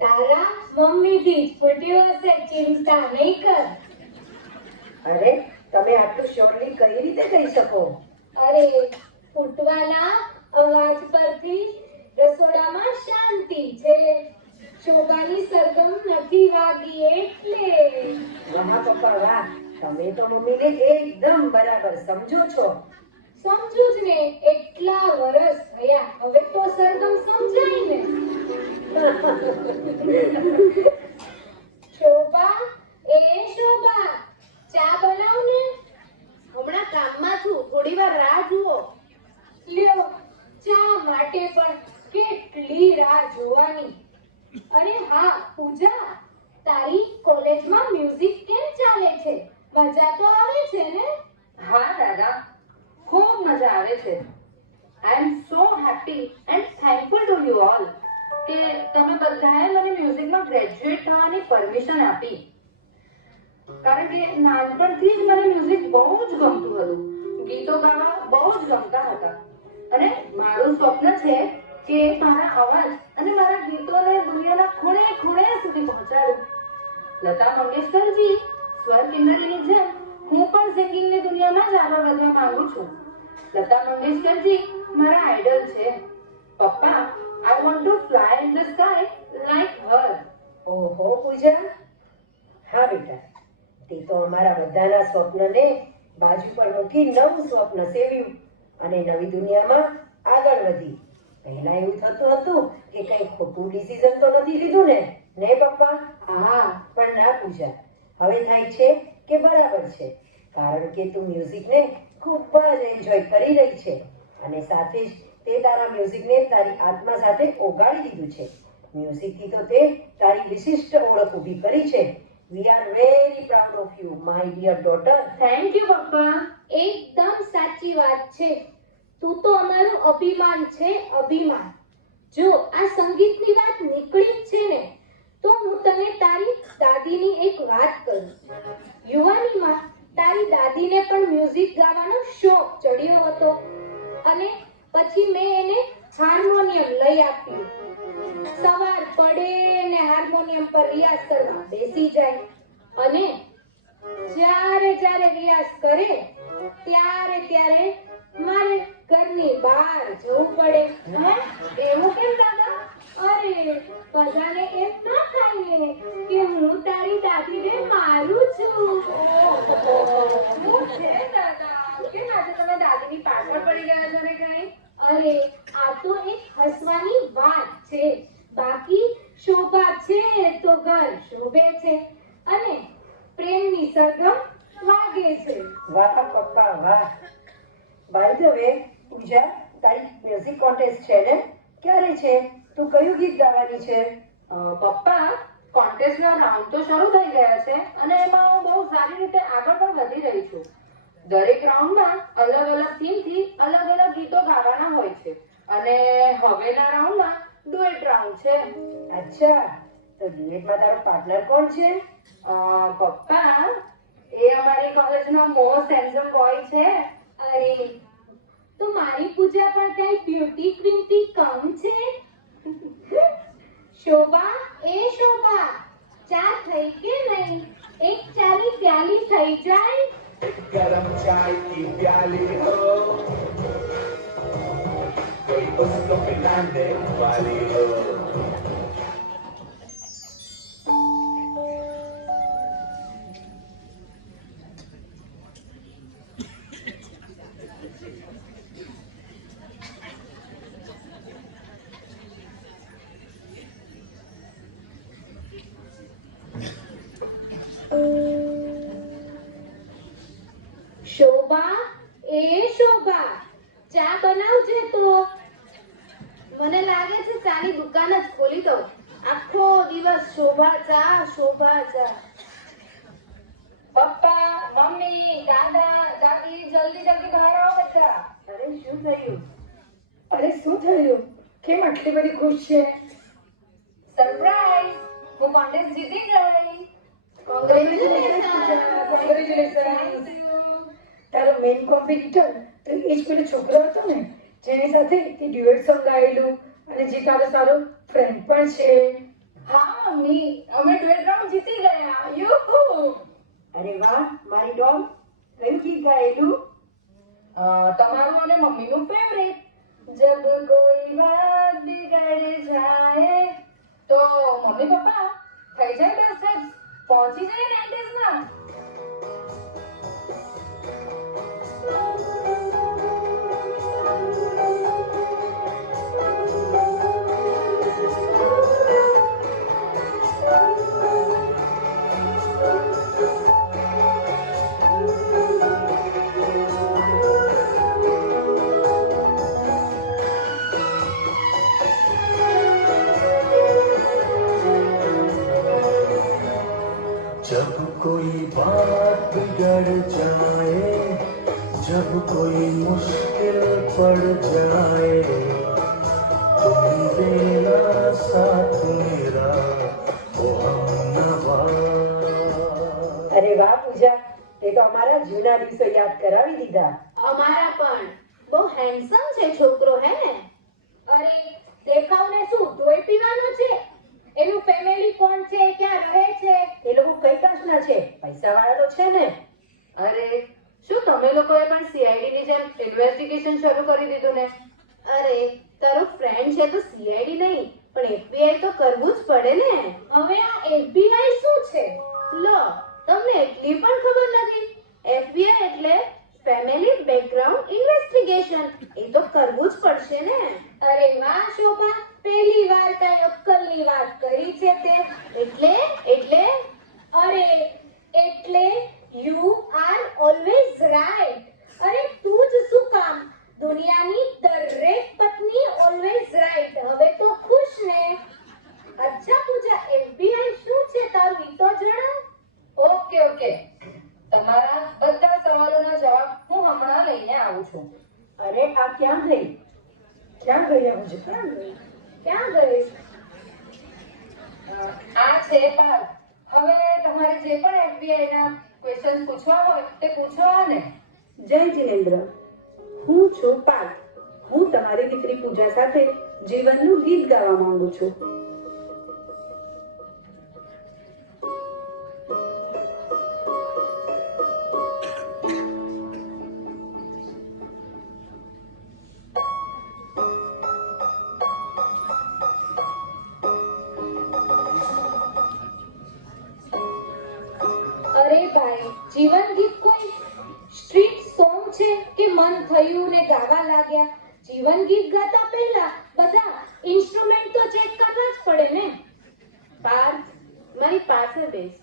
તારા મમ્મીથી જ ફૂટ્યું હશે, ચિંતા નહીં કર. અરે તમે આટલું શ્યોરલી કઈ રીતે કહી શકો? અરે ફૂટવાના અવાજ પરથી રસોડામાં શાંતિ છે. શોભાની સરગમ નથી વાગી એટલે. વાહ પપ્પા વાહ, તમે તો મમ્મીને એકદમ બરાબર સમજો છો. સમજુ જ ને, એટલા વર્ષ થયા, હવે તો સરગમ સમજાય ને. શોભા, એ શોભા, ચા બનાવ ને. હમણાં કામમાં છું, થોડી વાર રાહ જુઓ. લ્યો, ચા માટે પણ કેટલી રાહ જોવાની. અરે હા પૂજા, તારી કોલેજમાં મ્યુઝિક કેમ ચાલે છે? મજા તો આવે છે ને? હા દાદા, ખૂબ મજા આવે છે. I am so happy and thankful to you all કે તમે બધાએ મને મ્યુઝિકમાં ગ્રેજ્યુએટ થવાની પરમિશન આપી. કારણ કે નાનપણથી જ મને મ્યુઝિક બહુ જ ગમતું હતું. ગીતો ગાવા બહુ જ ગમતા હતા. અને મારું સ્વપ્ન છે કે મારા અવાજ અને મારા ગીતોને દુનિયાના ખૂણે ખૂણે સુધી પહોંચાડું. લતા મંગેશકરજી, સ્વર કિન્નરીની જેમ હું પણ સિંગિંગની દુનિયામાં જ આગળ વધવા માંગુ છું. લતા મંગેશકરજી મારા આઈડલ છે. પપ્પા, I want to fly in the sky like her. ઓહો પૂજા, હા બેટા, તે તો અમારા બધાના સ્વપ્નને બાજુ પર મૂકી નવું સ્વપ્ન સેવ્યું અને નવી દુનિયામાં આગળ વધી. પહેલા એવું થતું હતું કે કંઈ ખોટું ડિસિઝન તો નથી લીધું ને, ને પપ્પા? હા, પણ ના પૂજા, હવે થાય છે કે બરાબર છે. કારણ કે તું મ્યુઝિકને ખૂબ જ એન્જોય કરી રહી છે અને સાથે જ તે તારા મ્યુઝિકને તારી આત્મા સાથે ઓગાળી દીધું છે. મ્યુઝિકથી તો તે તારી વિશિષ્ટ ઓળખ ઊભી કરી છે. We are very proud of you my dear daughter. Thank you પપ્પા. એકદમ સાચી વાત છે. તું તો અમારું અભિમાન છે, અભિમાન. જો આ સંગીતની વાત નીકળી જ છે ને, તો હું તને તારી દાદીની એક વાત કરું. યુવાનીમાં તારી દાદીને પણ મ્યુઝિક ગાવાનો શોખ ચડ્યો હતો અને પછી મેં એને હાર્મોનિયમ લઈ આપ્યું. સવાર પડે ને હાર્મોનિયમ પર રિયાઝ કરવા બેસી જાય અને જ્યારે રિયાઝ કરે ત્યારે મારે ઘરની બહાર જવું પડે. હે? એવું કેમ દાદા? અરે બધાને એમ ના થાય ને કે હું તારી દાદીને મારું છું. શું છે દાદા? કેમ આજે તમે દાદીની પાછળ પડી ગયા છો ને કઈ? અરે આ તો એક હસવાની વાત છે. બાકી શોભા છે તો ઘર શોભે છે અને પ્રેમની સરગમ વાગે છે. વાહ પપ્પા વાહ. બાય ધ વે પૂજા, તારી મ્યુઝિક કોન્ટેસ્ટ છે ને? ક્યારે છે? તું કયું ગીત ગાવાની છે? પપ્પા, કોન્ટેસ્ટના રાઉન્ડ તો શરૂ થઈ ગયા છે અને એમાં હું બહુ સારી રીતે આગળ પણ વધી રહી છું. દરેક રાઉન્ડમાં અલગ અલગ થીમથી અલગ અલગ ગીતો ગાવાના હોય છે અને હવેના રાઉન્ડમાં ડુએટ રાઉન્ડ છે. અચ્છા, તો ડ્યુએટમાં તારો પાર્ટનર કોણ છે? પપ્પા, એ અમારી કોલેજનો મોસ્ટ હેન્ડસમ બોય છે. અરે તો મારી પૂજા પણ કઈ બ્યુટી ક્વીનથી કમ છે? શોભા, એ શોભા, ચા થઈ કે નહીં? એક ચાની પ્યાલી થઈ જાય. गरम चाय की प्याली हो कोई उसको पिलाने वाली हो શોભા, એ શોભા, ચા બનાવજે તો. મને લાગે છે ચાની દુકાન જ ખોલી દઉં. આખો દિવસ શોભા ચા, શોભા ચા. પપ્પા, મમ્મી, દાદા, દાદી, જલ્દી બહાર આવો બેટા. અરે શું થયું? અરે શું થયું? કેમ આટલી બધી ખુશ છે? સરપ્રાઈઝ! હું કોન્ટેસ્ટ જીતી ગઈ. Congratulations. તારો મેઇન કોમ્પિટિટર તો એ જ પેલો છોકરો હતો ને, જેની સાથે તે ડ્યુએટ સોંગ ગાયેલું અને જે તારો સારો ફ્રેન્ડ પણ છે. હા મમ્મી, અમે ડ્યુએટ રાઉન્ડ જીતી ગયા. યુહુ! અરે વાહ મારી ડોલ, કયું ગીત ગાયેલું? તમારું અને મમ્મીનું ફેવરેટ, જબ કોઈ બાત બિગડ જાય. તો મમ્મી પપ્પા થઈ જાય 10 steps, પહોંચી જાય 90s માં. जब कोई बात बिगड़ जाए, जब कोई मुश्किल पड़ जाए, तुम देना साथ मेरा ओ हमनवा. અરે વાહ પૂજા, તે તો અમારા જૂના દિવસો યાદ કરાવી દીધા. અમારા પણ બહુ હેન્ડસમ છે છોકરો, હે ને? અરે દેખાવને શું ધોઈ પીવાનું છે? એનું ફેમિલી કોણ છે, ક્યાં રહે છે? એ લોકો કઈ કાસ્ટના છે? પૈસા વાળા તો છે ને? અરે શું તમે લોકોએ પણ CID ની જેમ ઇન્વેસ્ટિગેશન શરૂ કરી દીધું ને? અરે તારો ફ્રેન્ડ છે તો CID નહીં પણ FBI તો કરવું જ પડે ને. હવે આ FBI શું છે? લો, તમને એટલી પણ ખબર નથી? FBI એટલે ફેમિલી બેકગ્રાઉન્ડ ઇન્વેસ્ટિગેશન. એ તો કરવું જ પડશે ને. અરે વાહ શોભા, પહેલી વાર કઈ અક્કલની વાત કરી છે તે. એટલે અરે એટલે યુ આર ઓલવેઝ રાઈટ. અરે તું જ શું કામ? દુનિયાની દરેક પત્ની ઓલવેઝ રાઈટ. હવે તો ખુશ ને? અચ્છા પૂજા, FBI શું છે તારું ઈ તો જણાવ. ઓકે, તમારા બધા સવાલોના જવાબ હું હમણાં લઈને આવું છું. અરે આ ક્યાં ગઈ? ક્યાં ગયા પૂજા? ક્યાં ગઈ? આ છે પાર્થ. હવે તમારે જે પણ FBI ના ક્વેશ્ચન પૂછવા હોય તે પૂછો ને. જય જિનેન્દ્ર, હું છું પાર્થ. હું તમારી દીકરી પૂજા સાથે જીવનનું ગીત ગાવા માંગુ છું. અરે ભાઈ, જીવન ગીત કોઈ સ્ટ્રીટ સોંગ છે કે મન થયું ને ગાવા લાગ્યા? જીવન ગીત ગાતા પહેલા બધા ઇન્સ્ટ્રુમેન્ટ તો ચેક કરવા જ પડે ને. પાર્થ, મારી પાસે બેસ.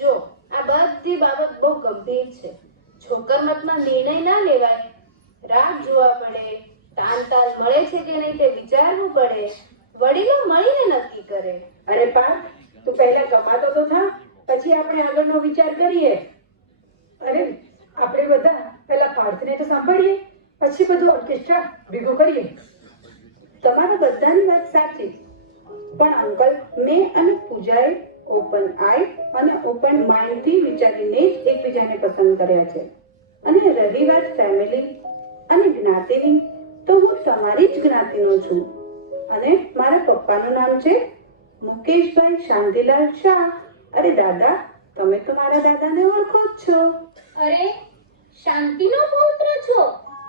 જો, આ બધી બાબત બહુ ગંભીર છે. છોકરમતમાં નિર્ણય ના લેવાય. રાહ જોવા પડે, તાલ મળે છે કે નહીં તે વિચારવું પડે. વડીલો મળીને નક્કી કરે. અરે પાર્થ, તું પહેલા કમાતો તો થા, પછી આપણે આગળનો વિચાર કરીએ. અરે આપણે બધા પહેલા પાર્થને તો સાંભળીએ, પછી બધું ઓર્કેસ્ટ્રા ભેગું કરીએ. તમારા બધાની વાત સાચી, પણ અંકલ, મેં અને પૂજાએ ઓપન આઈ અને ઓપન માઇન્ડથી વિચારીને જ એકબીજાને પસંદ કર્યા છે. અને રહી વાત ફેમિલી અને જ્ઞાતિની, તો હું તમારી જ જ્ઞાતિનો છું. અને મારા પપ્પાનું નામ છે મુકેશભાઈ શાંતિલાલ શાહ. અરે દાદા, તમે તો મારા દાદાને ઓળખો જ છો. અરે શાંતિનો પૌત્ર છો?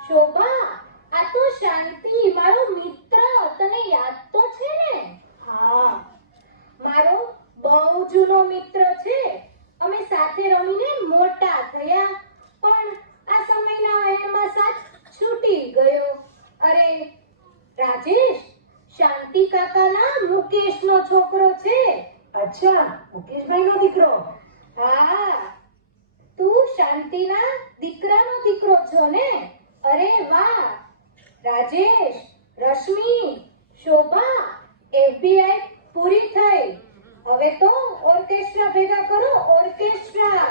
શોભા, આ તો શાંતિ મારો મિત્ર, તને યાદ તો છે ને? હા, મારો બહુ જૂનો મિત્ર છે. અમે સાથે રમીને મોટા થયા, પણ આ સમયના વહેણમાં સાથ છૂટી ગયો. અરે રાજેશ, શાંતિ કાકાના મુકેશનો છોકરો છે. અચ્છા, મુકેશભાઈનો દીકરો. હા, તું શાંતિના દીકરાનો દીકરો છો ને? અરે વાહ રાજેશ, રશ્મિ, શોભા, FBI પૂરી થઈ. હવે તો ઓર્કેસ્ટ્રા ભેગા કરો, ઓર્કેસ્ટ્રા.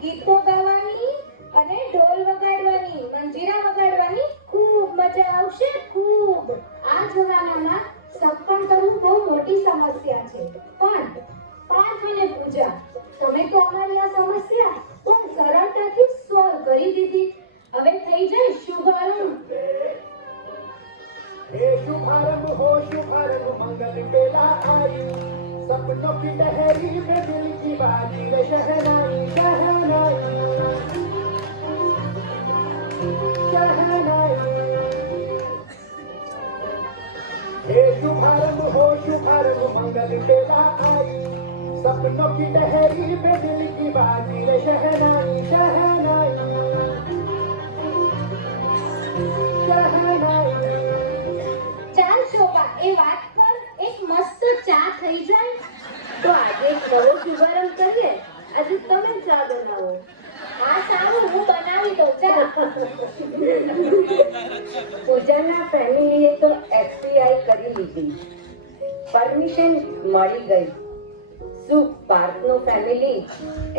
ગીતો ગાવાની અને ઢોલ વગાડવાની, મંજીરા વગાડવાની ખૂબ મજા આવશે, ખૂબ. આ જમાનામાં સત્સંગ કરવું બહુ મોટી સમસ્યા છે, પણ પાર્થ અને પૂજા, તમે તો અમારી આ સમસ્યા બહુ સરળતાથી સોલ્વ કરી દીધી. હવે થઈ જાય શુભારંભ. हे शुभारंभ हो शुभारंभ मंगल बेला आई सपनों की लहरी में दिल की बाजी रे शहनाई शहनाई शहनाई हे शुभारंभ हो शुभारंभ मंगल बेला आई सपनों की लहरी में दिल की बाजी रे शहनाई शहनाई शहनाई ચાલ શોભા એ વાત કર એક મસ્ત ચા થઈ જાય તો આજે એક નવો શુભારંભ કરીએ આજે તમે ચા બનાવો હા સારું હું બનાવી દઉં ચા પૂજાના ફેમિલીએ તો એફપીઆઈ કરી લીધી, પરમિશન મળી ગઈ. શું પાર્થનું ફેમિલી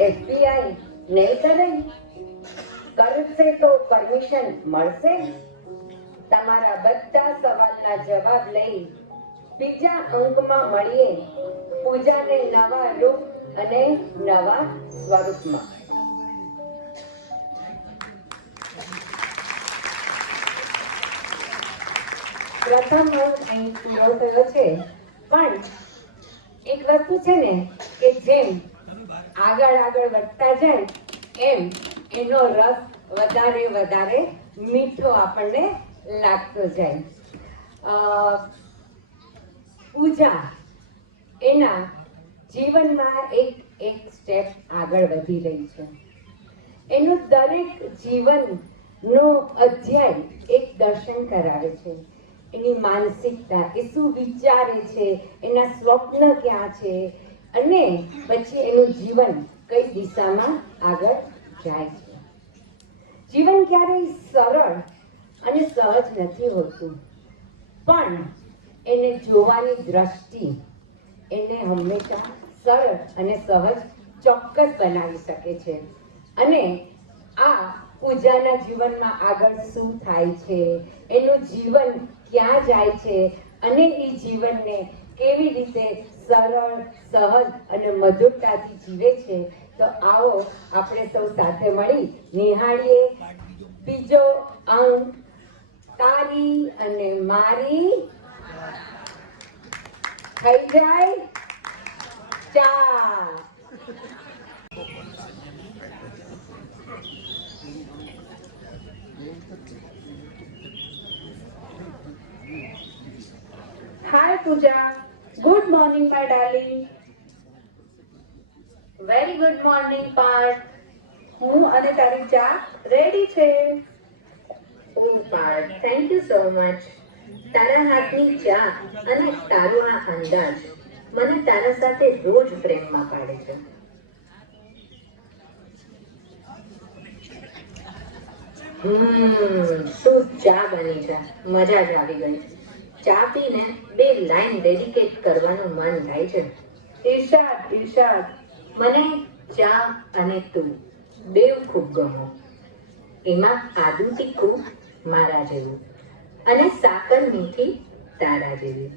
એફપીઆઈ નહીં કરે? કરશે તો પરમિશન મળશે? તમારા બધા સવાલના જવાબ લઈ બીજા અંકમાં મળીએ પૂજાને નવા રૂપ અને નવા સ્વરૂપમાં. પ્રથમ અંક અહીં પૂરો થયો છે, પણ એક વસ્તુ છે ને કે જેમ આગળ વધતા જાય એમ એનો રસ વધારે મીઠો આપણને લાગતો જાય. પૂજા એના જીવનમાં એક સ્ટેપ આગળ વધી રહી છે. એનું દરેક જીવનનો અધ્યાય એક દર્શન કરાવે છે. એની માનસિકતા, એ શું વિચારે છે, એના સ્વપ્ન ક્યાં છે, અને પછી એનું જીવન કઈ દિશામાં આગળ જાય છે. જીવન ક્યારેય સરળ અને સહજ નથી હોતું, પણ એને જોવાની દ્રષ્ટિ એને હંમેશા સરળ અને સહજ ચોક્કસ બનાવી શકે છે. અને આ પૂજાના જીવનમાં આગળ શું થાય છે, એનું જીવન ક્યાં જાય છે, અને એ જીવનને કેવી રીતે સરળ, સહજ અને મધુરતાથી જીવે છે. તો આવો આપણે સૌ સાથે મળી નિહાળીએ બીજો અંક, તારી અને મારી થઈ જાય ચા. Hi Pooja, good morning my darling. Very good morning Parth. હું અને તારી ચા રેડી છે. ઓ Parth, thank you so much. તારા હાથની ચા અને તારો આ અંદાજ મને તારા સાથે રોજ પ્રેમમાં પાડે છે. શું ચા બની છે, મજા જ આવી ગઈ. ચા પીને 2 લાઈન ડેડિકેટ કરવાનું મન થાય છે. ઈર્ષાદ, મને ચા અને તું બેવ ખૂબ ગમો. એમાં આદુ તીખું મારા જેવું અને સાકર મીઠી તારા જેવી,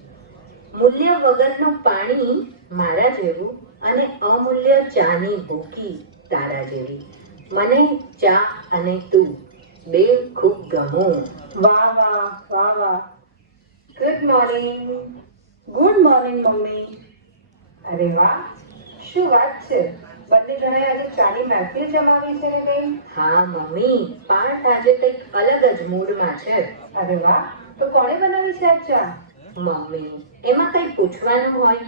મૂલ્ય વગરનું પાણી મારા જેવું અને અમૂલ્ય ચાની ભૂકી તારા જેવી. મને ચા અને તું બેવ ખૂબ ગમો. વાહ વાહ વાહ વાહ. Good morning. Good morning mummy. અરે વાહ, શું વાત છે, બંને જણાએ આજે ચાની મહેફિલ જમાવી છે ને કઈ? હા મમ્મી, પાર્થ આજે કંઈક અલગ જ મૂડમાં છે. અરે વાહ, તો કોણે બનાવી છે આ ચા? મમ્મી, એમાં કઈ પૂછવાનું હોય?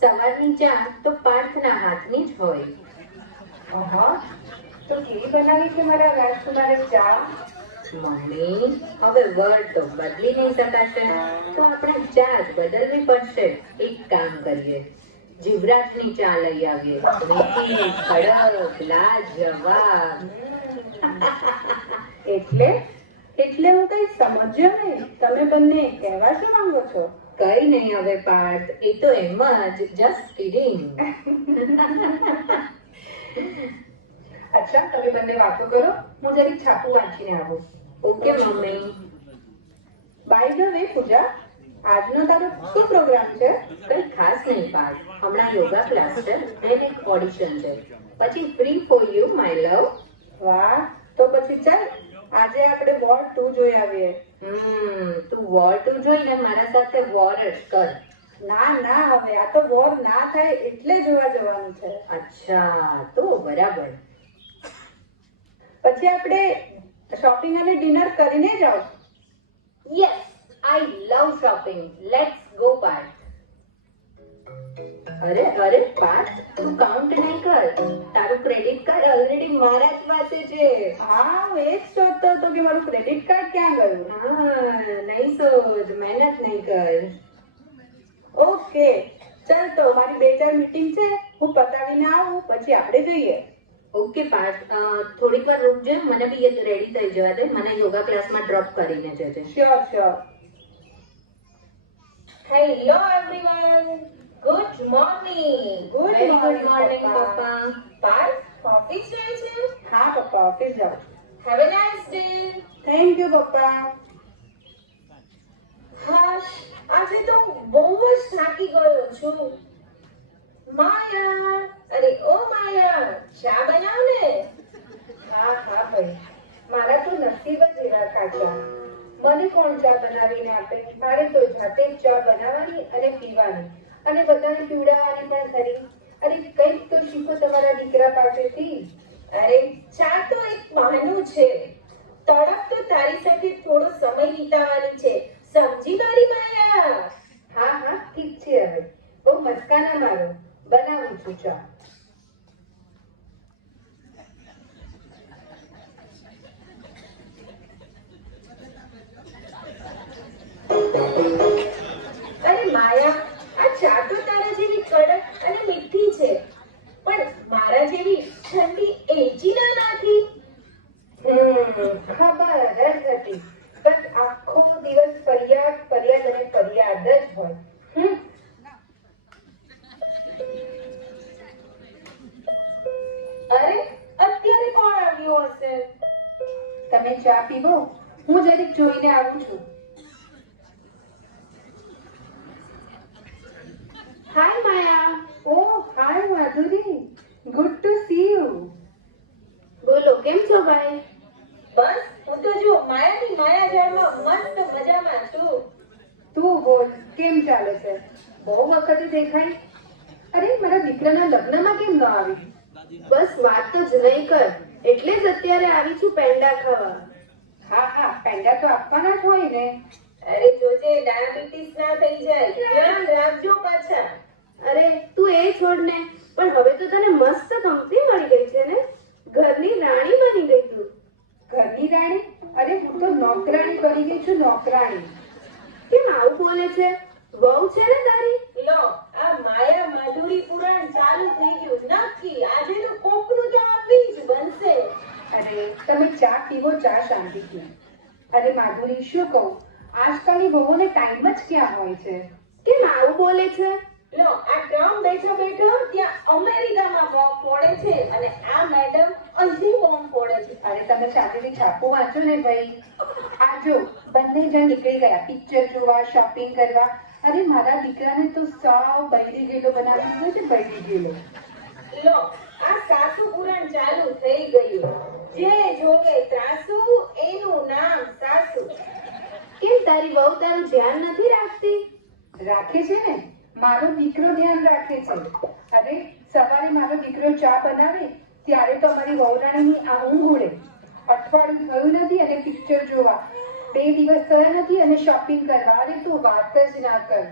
સવારની ચા તો પાર્થના હાથની જ હોય. ઓહો, તો કેવી બનાવી છે મારા રાજકુમારે ચા? મમ્મી, હવે વર્ડ તો બદલી નહીં શકાશે, તો આપણે ચા જ બદલવી પડશે. એક કામ કરીએ, જીવરાજની ચા લઈ આવીએ. મીઠી, કડક, લાજવાબ. એટલે હું કઈ સમજ્યો નહીં. તમે બંને કહેવા શું માંગો છો? કઈ નહીં હવે પાર્થ, એ તો એમ જ, જસ્ટ કિડિંગ. અચ્છા, તમે બંને વાતો કરો, હું જરી છાપું વાંચીને આવું. ઓકે મમ્મી. બાય ધ વે પૂજા, આજનો તારો શું પ્રોગ્રામ છે? કઈ ખાસ નહીં પાર્થ, હમણાં યોગા ક્લાસ છે અને એક ઓડિશન છે, પછી ફ્રી ફોર યુ માય લવ. વાહ, તો પછી ચાલ આજે આપણે વોર્ડ 2 જોઈ આવીએ. તું વોર ટુ જોઈને મારા સાથે વોર જ કર. ના ના, હવે આ તો વોર ના થાય એટલે જોવા જવાનું છે. અચ્છા, તો બરાબર. પછી આપણે શોપિંગ અને ડિનર કરીને જાઓ. Yes, I love shopping. Let's go Parth. અરે પાર્થ, તું કાઉન્ટ નહીં કર. તારું ક્રેડિટ કાર્ડ ઓલરેડી મારા જ પાસે છે. હા, હું એ જ શોધતો હતો કે મારું ક્રેડિટ કાર્ડ ક્યાં ગયું. નહીં શોધ, મહેનત નહીં કર. ઓકે, ચાલ તો મારી 2-4 મીટિંગ છે, હું પતાવીને આવું પછી આપણે જઈએ. ઓકે પાર્થ, થોડીક વાર રૂકજે, મને બી રેડી થઈ જવા દે. મને યોગા ક્લાસમાં ડ્રોપ કરીને જજે. Sure sure. Hello everyone, good morning. Very good morning પપ્પા. પાર્થ ઓફિસ જાય છે? હા પપ્પા, ઓફિસ જાઓ. Have a nice day. Thank you પપ્પા. હાશ, આજે તો હું બહુ જ થાકી ગયો છું. માયા, અરે ઓ માયા, ચા બનાવ ને. હા ભાઈ, મારા તો નસીબ જ એવા કાચા. મને કોણ ચા બનાવીને આપે? મારે તો જાતે જ ચા બનાવવાની અને પીવાની અને બધાને પીવડાવવાની પણ ખરી. અરે કંઈક તો શીખો તમારા દીકરા પાસેથી. અરે ચા તો એક બહાનું છે. તડપ તો તારી સાથે થોડો સમય વિતાવવાની છે, સમજી મારી માયા? હા ઠીક છે. હવે બહુ મસ્કા ના મારો, બનાવું છું ચા. અરે માયા, આ ચા તો તારા જેવી કડક અને મીઠી છે, પણ મારા જેવી ઠંડી એચી ના નાખી. ખબર જ હતી. બસ આખો દિવસ ફરિયાદ ફરિયાદ અને ફરિયાદ જ હોય. અરે અત્યારે કોણ આવ્યું હશે? તમે ચા પીવો, હું જરીક જોઈને આવું છું. હાય માયા. ઓહ હાય માધુરી, ગુડ ટુ સી યુ. બોલો, કેમ છો ભાઈ? બસ હું તો જો માયાની માયાજાળમાં મસ્ત મજામાં છું. તું બોલ, કેમ ચાલે છે? બહુ વખતે દેખાઈ. અરે મારા દીકરાના લગ્નમાં કેમ ન આવી? બસ વાત તો જ નહીં કર, એટલે જ અત્યારે આવી છું પેંડા ખાવા. હા પેંડા તો આપવાના જ હોય ને. અરે જોજે ડાયાબિટીસ ના થઈ જાય, ધ્યાન રાખજો પાછા. અરે તું એ છોડ ને, પણ હવે તો તને મસ્ત કંપની મળી ગઈ છે ને, ઘરની રાણી બની ગઈ તું. ઘરની રાણી? અરે હું તો નોકરાણી બની ગઈ છું, નોકરાણી. કેમ આવું બોલે છે? વહુ છે ને તારી? લો, આ માયા માધુરી પુરાણ ચાલુ થઈ ગયું નક્કી. આજે તો કોકનું તો આપી જ બનશે. અરે તમે ચા પીવો, ચા શાંતિથી. અરે માધુરી, શું કહું, આજકાલની વહુઓને ટાઈમ જ ક્યાં હોય છે? કેમ આવું બોલે છે? લો, આ ટર્મ બેઠો બેઠો ત્યાં અમેરિકામાં બોમ્બ ફોડે છે અને આ મેડમ અહીં બોમ્બ ફોડે છે. અરે તમે શાંતિથી છાપું વાંચો ને ભાઈ. આ જો બંને જણ નીકળી ગયા પિક્ચર જોવા, શોપિંગ કરવા. અરે મારા દીકરાને તો સાવ બૈરી ગયેલો બનાવી દીધો છે, બૈરી ગયેલો. લો, આ સાસુ પુરાણ ચાલુ થઈ ગયું. જે જોવે ત્રાસુ, એનું નામ સાસુ. કેમ તારી વહુ તારું ધ્યાન નથી રાખતી? રાખે છે ને, મારો દીકરો ધ્યાન રાખે છે. અરે સવારે મારો દીકરો ચા બનાવે ત્યારે તો અમારી વહુરાણીની આ ઊંઘ ઉડે. અઠવાડિયું થયું નથી અને પિક્ચર જોવા, 2 દિવસ થયા નથી અને શોપિંગ કરવા. અરે તું વાત જ ના કર.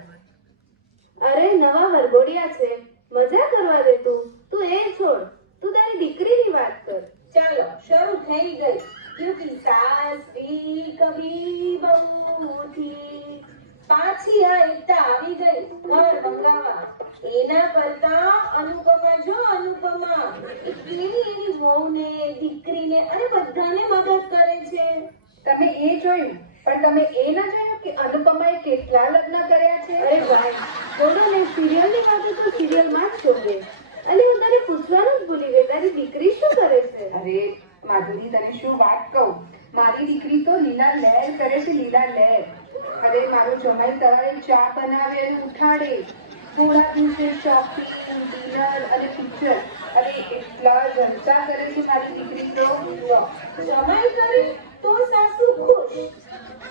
અરે નવા વરઘોડિયા છે, મજા કરવા દે તું. તું એ છોડ, તું તારી દીકરીની વાત કર. ચાલો શરૂ થઈ ગઈ. ક્યોંકિ સાસ ભી કભી બહુ થી. પાછી આ એકતા આવી ગઈ ઘર ભંગાવા. એના કરતા અનુપમા જો અનુપમા, એ કેવી એની વહુને, દીકરીને અને બધાને મદદ કરે છે. તમે એ જોયું, પણ તમે એ ના જોયું કે અનુપમાએ કેટલા લગ્ન કર્યા છે? અરે ભાઈ, છોડો ને, સિરિયલની વાતો તો સિરિયલમાં જ છોડે. અને હું તને પૂછવાનું જ ભૂલી ગઈ, તારી દીકરી શું કરે છે? અરે માધુરી, તને શું વાત કહું, મારી દીકરી તો લીલા લહેર કરે છે, લીલા લહેર. અરે મારો જમાઈ સવારે ચા બનાવે અને ઉઠાડે, થોડા દિવસે શોપિંગ, ડિનર અને પિક્ચર. અરે એટલા જલસા કરે છે મારી દીકરી તો. જમાઈ કરે તો સાસુ ખુશ,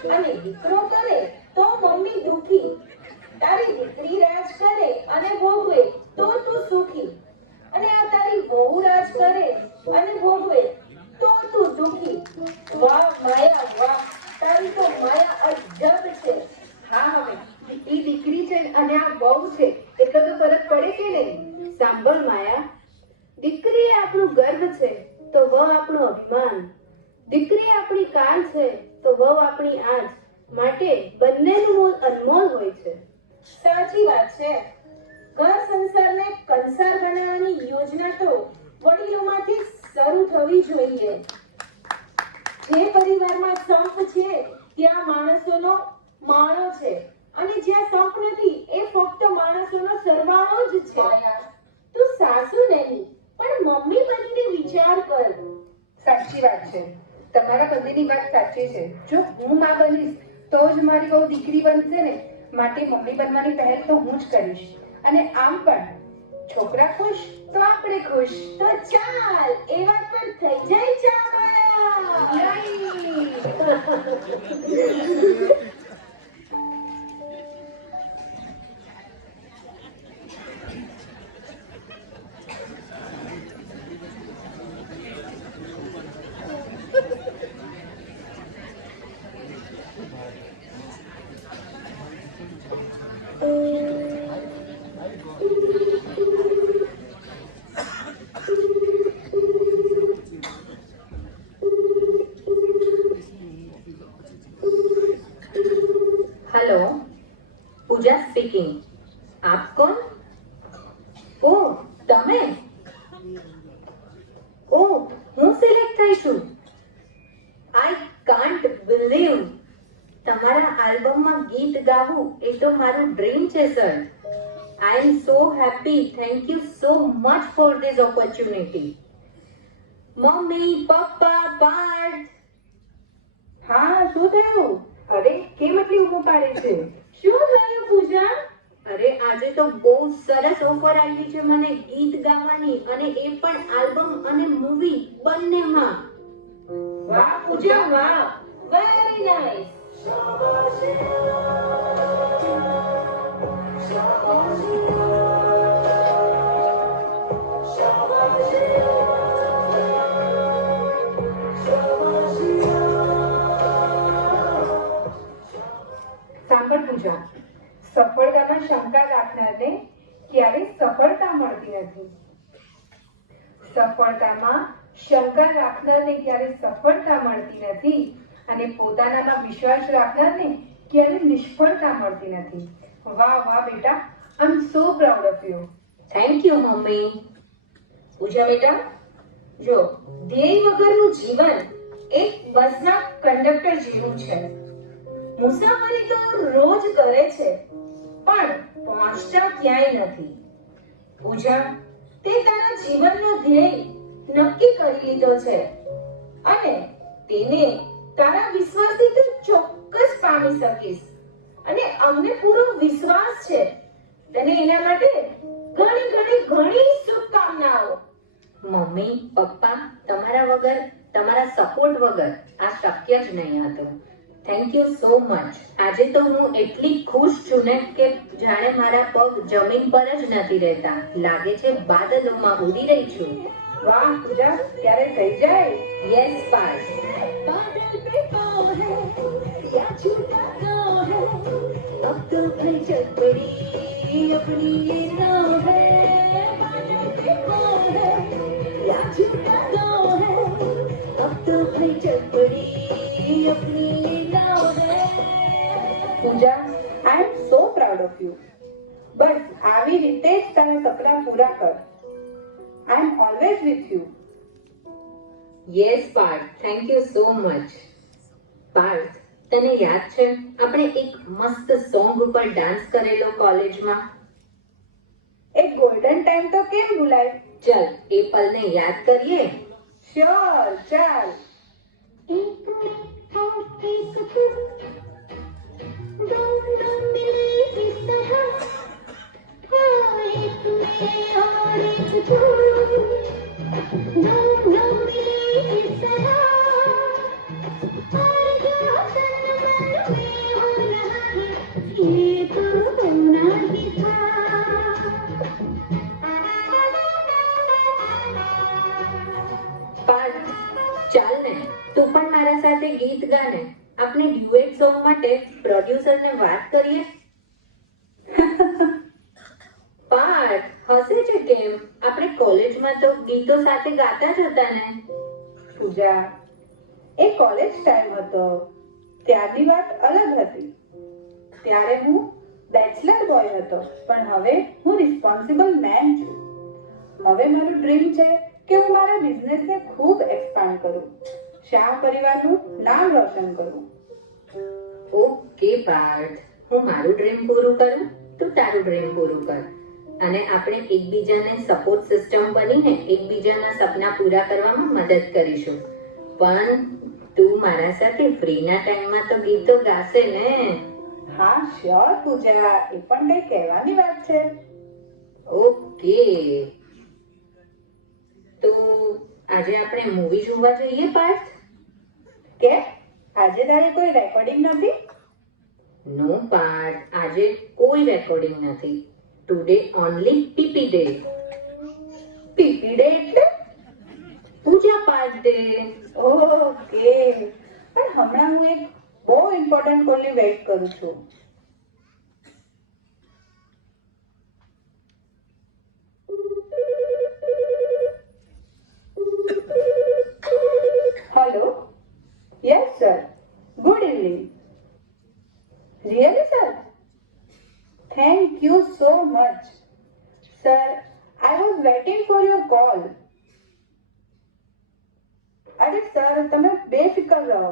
અને દીકરો કરે તો મમ્મી દુખી. તારી દીકરી રાજ કરે અને ભોગવે તો તું સુખી. અને આ તારી વહુ રાજ કરે અને ભોગવે તો તું દુખી. વાહ માયા વાહ, તારી તો માયા અજબ છે. હા, હવે ઈ દીકરી છે અને આ વહુ છે એટલો તો ફરક પડે કે નહીં? સાંભળ માયા, દીકરી એ આપણું ગર્વ છે તો વહુ આપણું અભિમાન. દીકરી આપણી કાન છે તો વહુ આપણી આંચ. માટે બંનેનું મોલ અનમોલ હોય છે. સાચી વાત છે. ઘર સંસારને કંસાર બનાવવાની યોજના તો વડીલોમાંથી શરૂ થવી જોઈએ. જે પરિવારમાં સંપ છે ત્યાં માણસોનો માળો છે, અને જ્યાં સંપ નથી એ ફક્ત માણસોનો સરવાળો જ છે. તું સાસુ નહીં પણ મમ્મી બનીને વિચાર કર. સાચી વાત છે. તમારા બંનેની વાત સાચી છે. જો હું માં બનીશ તો જ મારી બહુ દીકરી બનશે ને. માટે મમ્મી બનવાની પહેલ તો હું જ કરીશ. અને આમ પણ છોકરા ખુશ તો આપણે ખુશ. તો ચાલ એ વાત પર થઈ જાય ચા માયા. हेलो, पूजा स्पीकिंग. आप कौन? ओह, તમે? ઓહ, હું સિલેક્ટ થઈ છું. I can't believe. તમારા આલ્બમમાં ગીત ગાવું એ તો મારું ડ્રીમ છે sir. I am so happy. Thank you so much for this opportunity. મમ્મી, પપ્પા, પાર્થ. હા, શું થયું? અરે કેમ એટલી ઊભું પાડે છે? શું થયું પૂજા? અરે આજે તો બહુ સરસ ઓફર આવી છે મને ગીત ગાવાની, અને એ પણ આલ્બમ અને મૂવી બંનેમાં. વાહ પૂજા વાહ, વેરી નાઇસ. સાંભળ પૂજા, સફળતામાં શંકા રાખનારને ક્યારેય સફળતા મળતી નથી. સફળતામાં શંકા રાખનારને ક્યારેય સફળતા મળતી નથી, અને પોતાનામાં વિશ્વાસ રાખનારને ક્યારેય નિષ્ફળતા મળતી નથી. વાહ વાહ બેટા, I am so proud of you. Thank you મમ્મી. પૂજા બેટા, જો ધ્યેય વગરનું જીવન એક બસના કંડક્ટર જેવું છે. મુસાફરી તો રોજ કરે છે પણ પહોંચતા ક્યાંય નથી. પૂજા, તે તારા જીવનનો ધ્યેય નક્કી કરી લીધો છે, અને તેને તારા વિશ્વાસથી તું ચોક્કસ પામી શકીશ. અને અમને પૂરો વિશ્વાસ છે. તને એના માટે ઘણી ઘણી ઘણી શુભકામનાઓ. મમ્મી, પપ્પા, તમારા વગર, તમારા સપોર્ટ વગર આ શક્ય જ નહીં હતું. Thank you so much. આજે તો હું એટલી ખુશ છું ને કે જાણે મારા પગ જમીન પર જ નથી રહેતા. લાગે છે બાદલોમાં ઉડી રહી છું. વાહ પૂજા, ત્યારે થઈ જાય. યસ પાર્થ. बादल पे पाँव है या झूठा गाँव है, अब तो भई चल पड़ी अपनी ये नाव है. बादल पे पाँव है या झूठा गाँव है, अब तो भई चल पड़ी अपनी ये नाव है. Pooja, I am so proud of you. બસ આવી રીતે જ તારા સપના પૂરા કર. I am always with you. Yes Parth, thank you so much. Parth, તને યાદ છે આપણે એક મસ્ત સોંગ ઉપર ડાન્સ કરેલો કોલેજમાં? એક ગોલ્ડન ટાઈમ તો કેમ ભૂલાય? ચલ એ પલને યાદ કરીએ. શ્યોર, ચાલ. एक मैं और एक तू, दोनों मिले इस तरह. हाँ, एक मैं और एक तू, दोनों मिले इस तरह. और जो तन मन સાથે ગીત ગાને આપણે ડ્યુએટ સોંગ માટે પ્રોડ્યુસરને વાત કરીએ. પાર્થ હસે છે કેમ? આપણે કોલેજમાં તો ગીતો સાથે ગાતા જ હતા ને. પૂજા, એ કોલેજ ટાઈમ હતો, ત્યારની વાત અલગ હતી. ત્યારે હું બેચલર બોય હતો, પણ હવે હું રિસ્પોન્સિબલ મેન છું. હવે મારું ડ્રીમ છે કે હું મારા બિઝનેસને ખૂબ એક્સપાન્ડ કરું, શ્યામ પરિવારનું નામ રોશન કરું. ઓકે પાર્થ, હું મારું ડ્રીમ પૂરું કરું, તું તારું ડ્રીમ પૂરું કર અને આપણે એકબીજાને સપોર્ટ સિસ્ટમ બનીને એકબીજાના સપના પૂરા કરવામાં મદદ કરીશું. પણ તું મારા સાથે ફ્રીના ટાઈમમાં તો ગીતો ગાશે ને? હા શ્યોર પૂજા, એ પણ કઈ કહેવાની વાત છે. ઓકે, તો આજે આપણે મૂવી જોવા જઈએ પાર્થ? કે આજે તારે કોઈ રેકોર્ડિંગ નથી? નો પાર્થ, આજે કોઈ રેકોર્ડિંગ નથી. Today only PP day. PP day એટલે? પૂજા પાઠ ડે. ઓકે, પણ હમણાં હું એક બહુ ઇમ્પોર્ટન્ટ કોલની વેઇટ કરું છું. Hello, yes sir, good evening. Really sir? Thank you so much sir. I was waiting for your call. અરે સર, તમે બેફિકર રહો,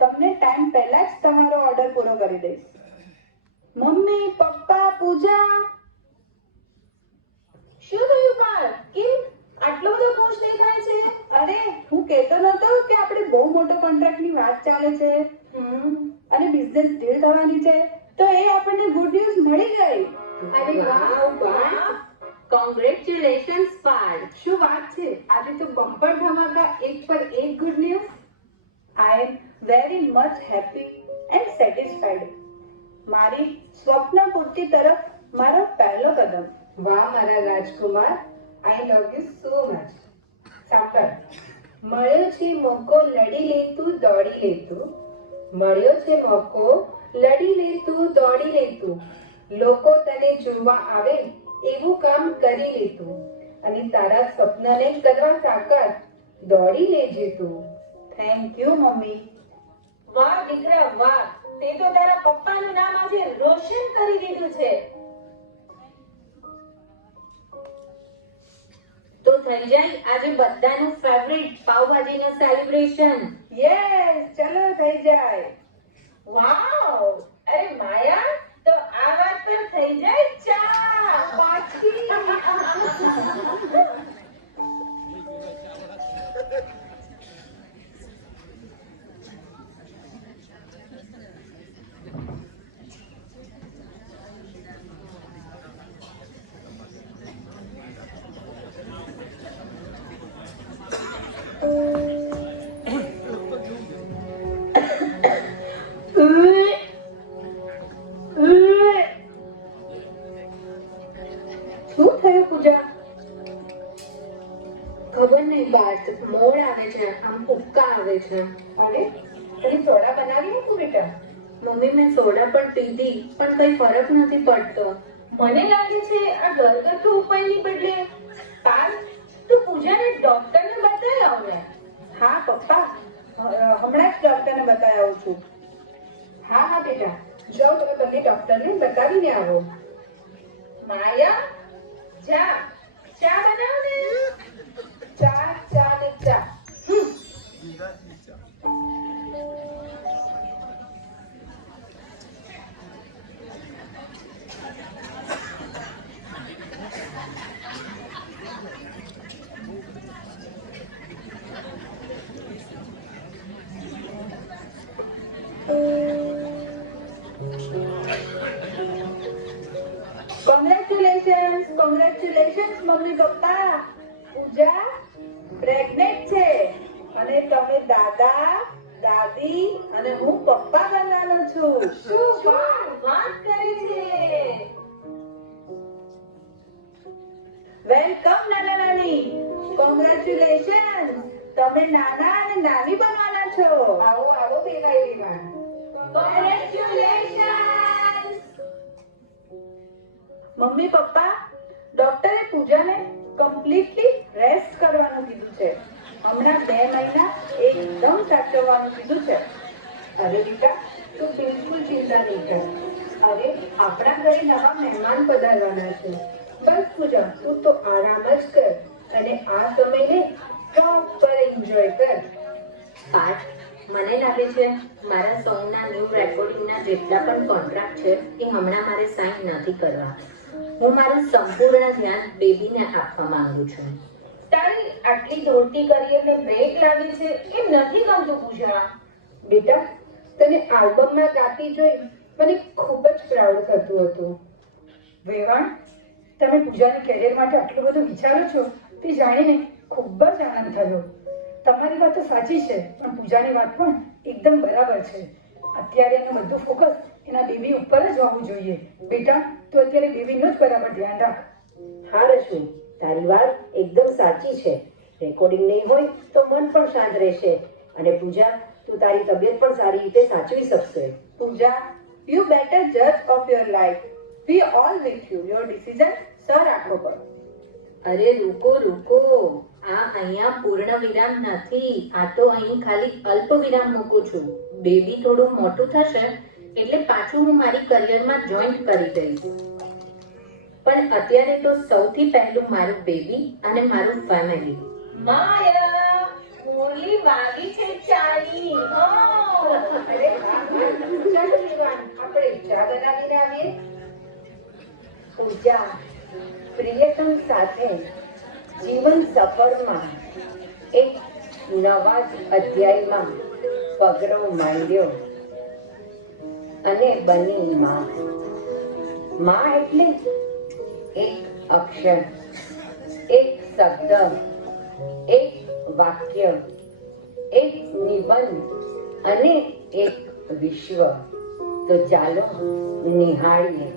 તમને ટાઈમ પહેલા જ તમારો ઓર્ડર પૂરો કરી દઈશ. મમ્મી, પપ્પા, પૂજા. શું થયું પાર્થ? કેમ આટલો બધો ખુશ દેખાય છે? અરે હું કહેતો નતો કે આપણે બહુ મોટો કોન્ટ્રાક્ટની વાત ચાલે છે અને બિઝનેસ ડીલ થવાની છે, તો એ આપણને ગુડ ન્યૂઝ મળી ગઈ. અરે વાહ વાહ, કોંગ્રેચ્યુલેશન્સ પાર્થ. શું વાત છે, આજે તો બમ્પર ધમાકા, એક પર એક good news. I am very much happy and satisfied. મારી સ્વપ્ન પૂર્તિ તરફ મારો પહેલો કદમ. વાહ મારા રાજકુમાર, આઈ લવ યુ સો મચ. સાંભળ, મળ્યો છે મોકો લડી લે તું દોડી લે તું, મળ્યો છે મોકો લડી લે તું દોડી લે તું, લોકો તને જોવા આવે એવું કામ કરી લે તું, અને તારા સપનાને કરવા સાકાર દોડી લેજે તું. Thank you mummy. વાહ દીકરા વાહ, તે તો તારા પપ્પાનું નામ આજે રોશન કરી દીધું છે. તો થઈ જાય આજે બધાનું ફેવરિટ પાવભાજીનું સેલિબ્રેશન. યસ, ચલો થઈ જાય. વાવ, અરે માયા, તો આ વાત પર થઈ જાય ચા પાછી. શું થયું પૂજા? ખબર નહીં પાર્થ, મોડ આવે છે, આમ ઉબકા આવે છે. અરે તને સોડા બનાવી હતું બેટા? મમ્મી મેં સોડા પણ પીધી પણ કઈ ફરક નથી પડતો. મને લાગે છે આ ઘરગથ્થુ ઉપાયની બદલે પાર્થ, તું પૂજાને ડોક્ટરને બતાવી આવ ને. હા પપ્પા, હમણાં જ ડોક્ટરને બતાવી આવું છું. હા હા બેટા, જાઓ તમે બંને ડોક્ટરને બતાવીને આવો. માયા, જા ચા બનાવ ને. ચા ચા ને ચા. Congratulations, congratulations mummy papa. પૂજા પ્રેગ્નેન્ટ છે અને તમે દાદા, દાદી અને હું પપ્પા બનવાનો છું. શું વાત કરે છે? વેલકમ નાના નાની. કોંગ્રેચ્યુલેશન્સ, તમે નાના અને નાની બનવાના છો. આવો હો દેવાય વિવાન. મમ્મી પપ્પા, ડોક્ટરે પૂજાને કમ્પ્લીટલી રેસ્ટ કરવાનું કીધું છે. હમણાં 2 મહિના એકદમ સાચવવાનું કીધું છે. અરે બેટા, તું બિલકુલ ચિંતા નહીં કર. હવે આપણા ઘરે નવા મહેમાન પધારવાના છે. બસ પૂજા, તું તો આરામ જ કર અને આ સમયને પ્રોપર એન્જોય કર. પાર્થ, મને લાગે છે મારા સોંગના ન્યૂ રેકોર્ડિંગના જેટલા પણ કોન્ટ્રાક્ટ છે એ હમણાં મારે સાઇન નથી કરવા. હું મારું સંપૂર્ણ ધ્યાન બેબીને આપવા માંગુ છું. તારી આટલી દોડતી કરિયરને બ્રેક લાગી છે એમ નથી ગમતું પૂજા. બેટા, તને આલ્બમમાં ગાતી જોઈ મને ખૂબ જ પ્રાઉડ થતું હતું. વેવાણ, તમે પૂજાની કેરિયર માટે આટલું બધું વિચારો છો તે જાણીને ખૂબ જ આનંદ થયો. તમારી વાત તો સાચી છે, પણ પૂજાની વાત પણ એકદમ બરાબર છે. અત્યારે એનું બધું ફોકસ એના બેબી ઉપર જ હોવું જોઈએ. બેટા, તું અત્યારે બેબીનું જ બરાબર ધ્યાન રાખ. હા રશ્મિ, તારી વાત એકદમ સાચી છે. રેકોર્ડિંગ નહીં હોય તો મન પણ શાંત રહેશે અને પૂજા, તું તારી તબિયત પણ સારી રીતે સાચવી શકશે. પૂજા, you better judge of your life. We all with you. Your decision sir રાખવો પડે. અરે રૂકો રૂકો, આ અહીંયા પૂર્ણ વિરામ નથી. આ તો અહીં ખાલી અલ્પ વિરામ મૂકું છું. બેબી થોડું મોટું થશે એટલે પાછું હું મારી કરિયરમાં જોઈન્ટ કરી દઈશ. પણ અત્યારે તો સૌથી પહેલું મારું બેબી અને મારું ફેમિલી. માયા, મુરલી વાગી છે ચાલી. અરે વાહ, ચાલો વિવાન, આપણે ચા બનાવીને આવીએ. પૂજા, પ્રિયતમ સાથે જીવન સફરમાં એક નવા જ અધ્યાયમાં પગરો માંડ્યો અને બની માં. માં એટલે એક અક્ષર, એક શબ્દ, એક વાક્ય, એક નિબંધ અને એક વિશ્વ. તો ચાલો નિહાળીએ.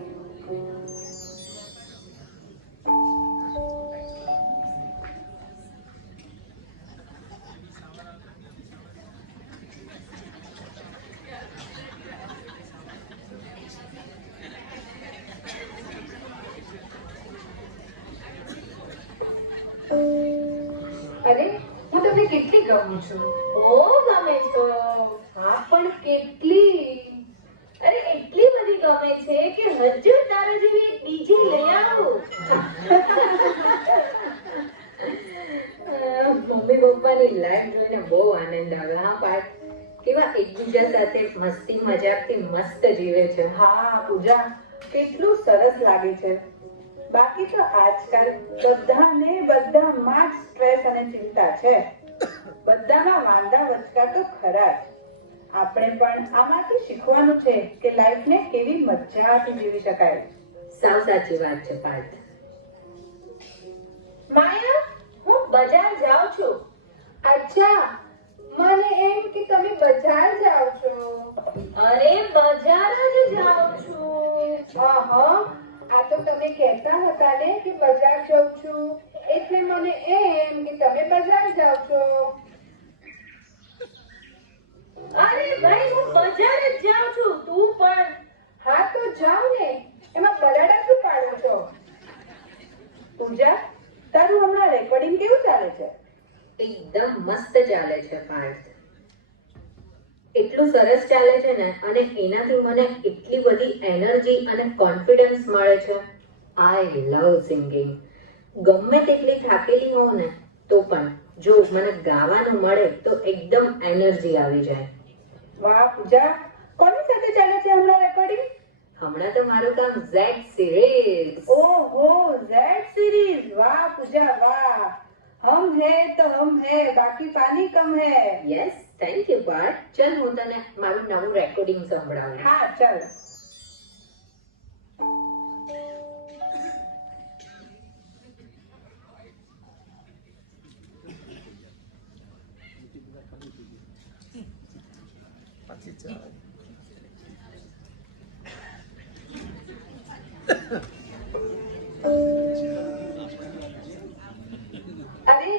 અરે, હું તમને કેટલી ગમું છું. ઓ ગમે છો. હા, પણ કેટલી. અરે, એટલી બધી ગમે છે કે હજુ તારા જેવી એક બીજી લઈ આવું. મમ્મી પપ્પાની લાઈફ જોઈને બહુ આનંદ આવે. હા પાર્થ, કેવા એકબીજા સાથે મસ્તી મજાકથી મસ્ત જીવે છે. હા પૂજા, કેટલું સરસ લાગે છે. બાકી તો આજકાલ બધામાં જ સ્ટ્રેસ અને ચિંતા છે. બધાના વાંધા વચકા તો ખરા જ. આપણે પણ આમાંથી શીખવાનું છે કે લાઈફને કેવી મજાથી જીવી શકાય. સાવ સાચી વાત છે પાર્થ. માયા, હું બજાર જાઉં છું. અચ્છા, મને એમ કે તમે બજાર જાઓ છો. અરે, બજાર જ જાઉં છું. હા, આ તો તમે કહેતા હતા ને કે બજાર જાઉં છું, એટલે મને એમ કે તમે બજાર જાઓ છો. અરે ભાઈ, હું બજાર જ જાઉં છું. તું પણ. હા તો જાઓ ને, એમાં બરાડા શું પાડો છો? પૂજા, તારું હમણાં રેકોર્ડિંગ કેવું ચાલે છે? એકદમ મસ્ત ચાલે છે પાર્થ. એટલું સરસ ચાલે છે ને, અને એનાથી મને એટલી બધી એનર્જી અને કોન્ફિડન્સ મળે છે. આઈ લવ સિંગિંગ. ગમે તેટલી થાકેલી હોઉં ને તો પણ જો મને ગાવાનું મળે તો એકદમ એનર્જી આવી જાય. વાહ પૂજા, કોની સાથે ચાલે છે હમણાં રેકોર્ડિંગ? હમણાં તો મારું કામ ઝેડ સિરીઝ. ઓહો, ઝેડ સિરીઝ. વાહ પૂજા વાહ. હમ હે તો હમ હે, બાકી પાની કમ હે. Yes, thank you Parth. ચલ હું તને મારું નવું રેકોર્ડિંગ સંભળાવું. હા ચાલ. અરે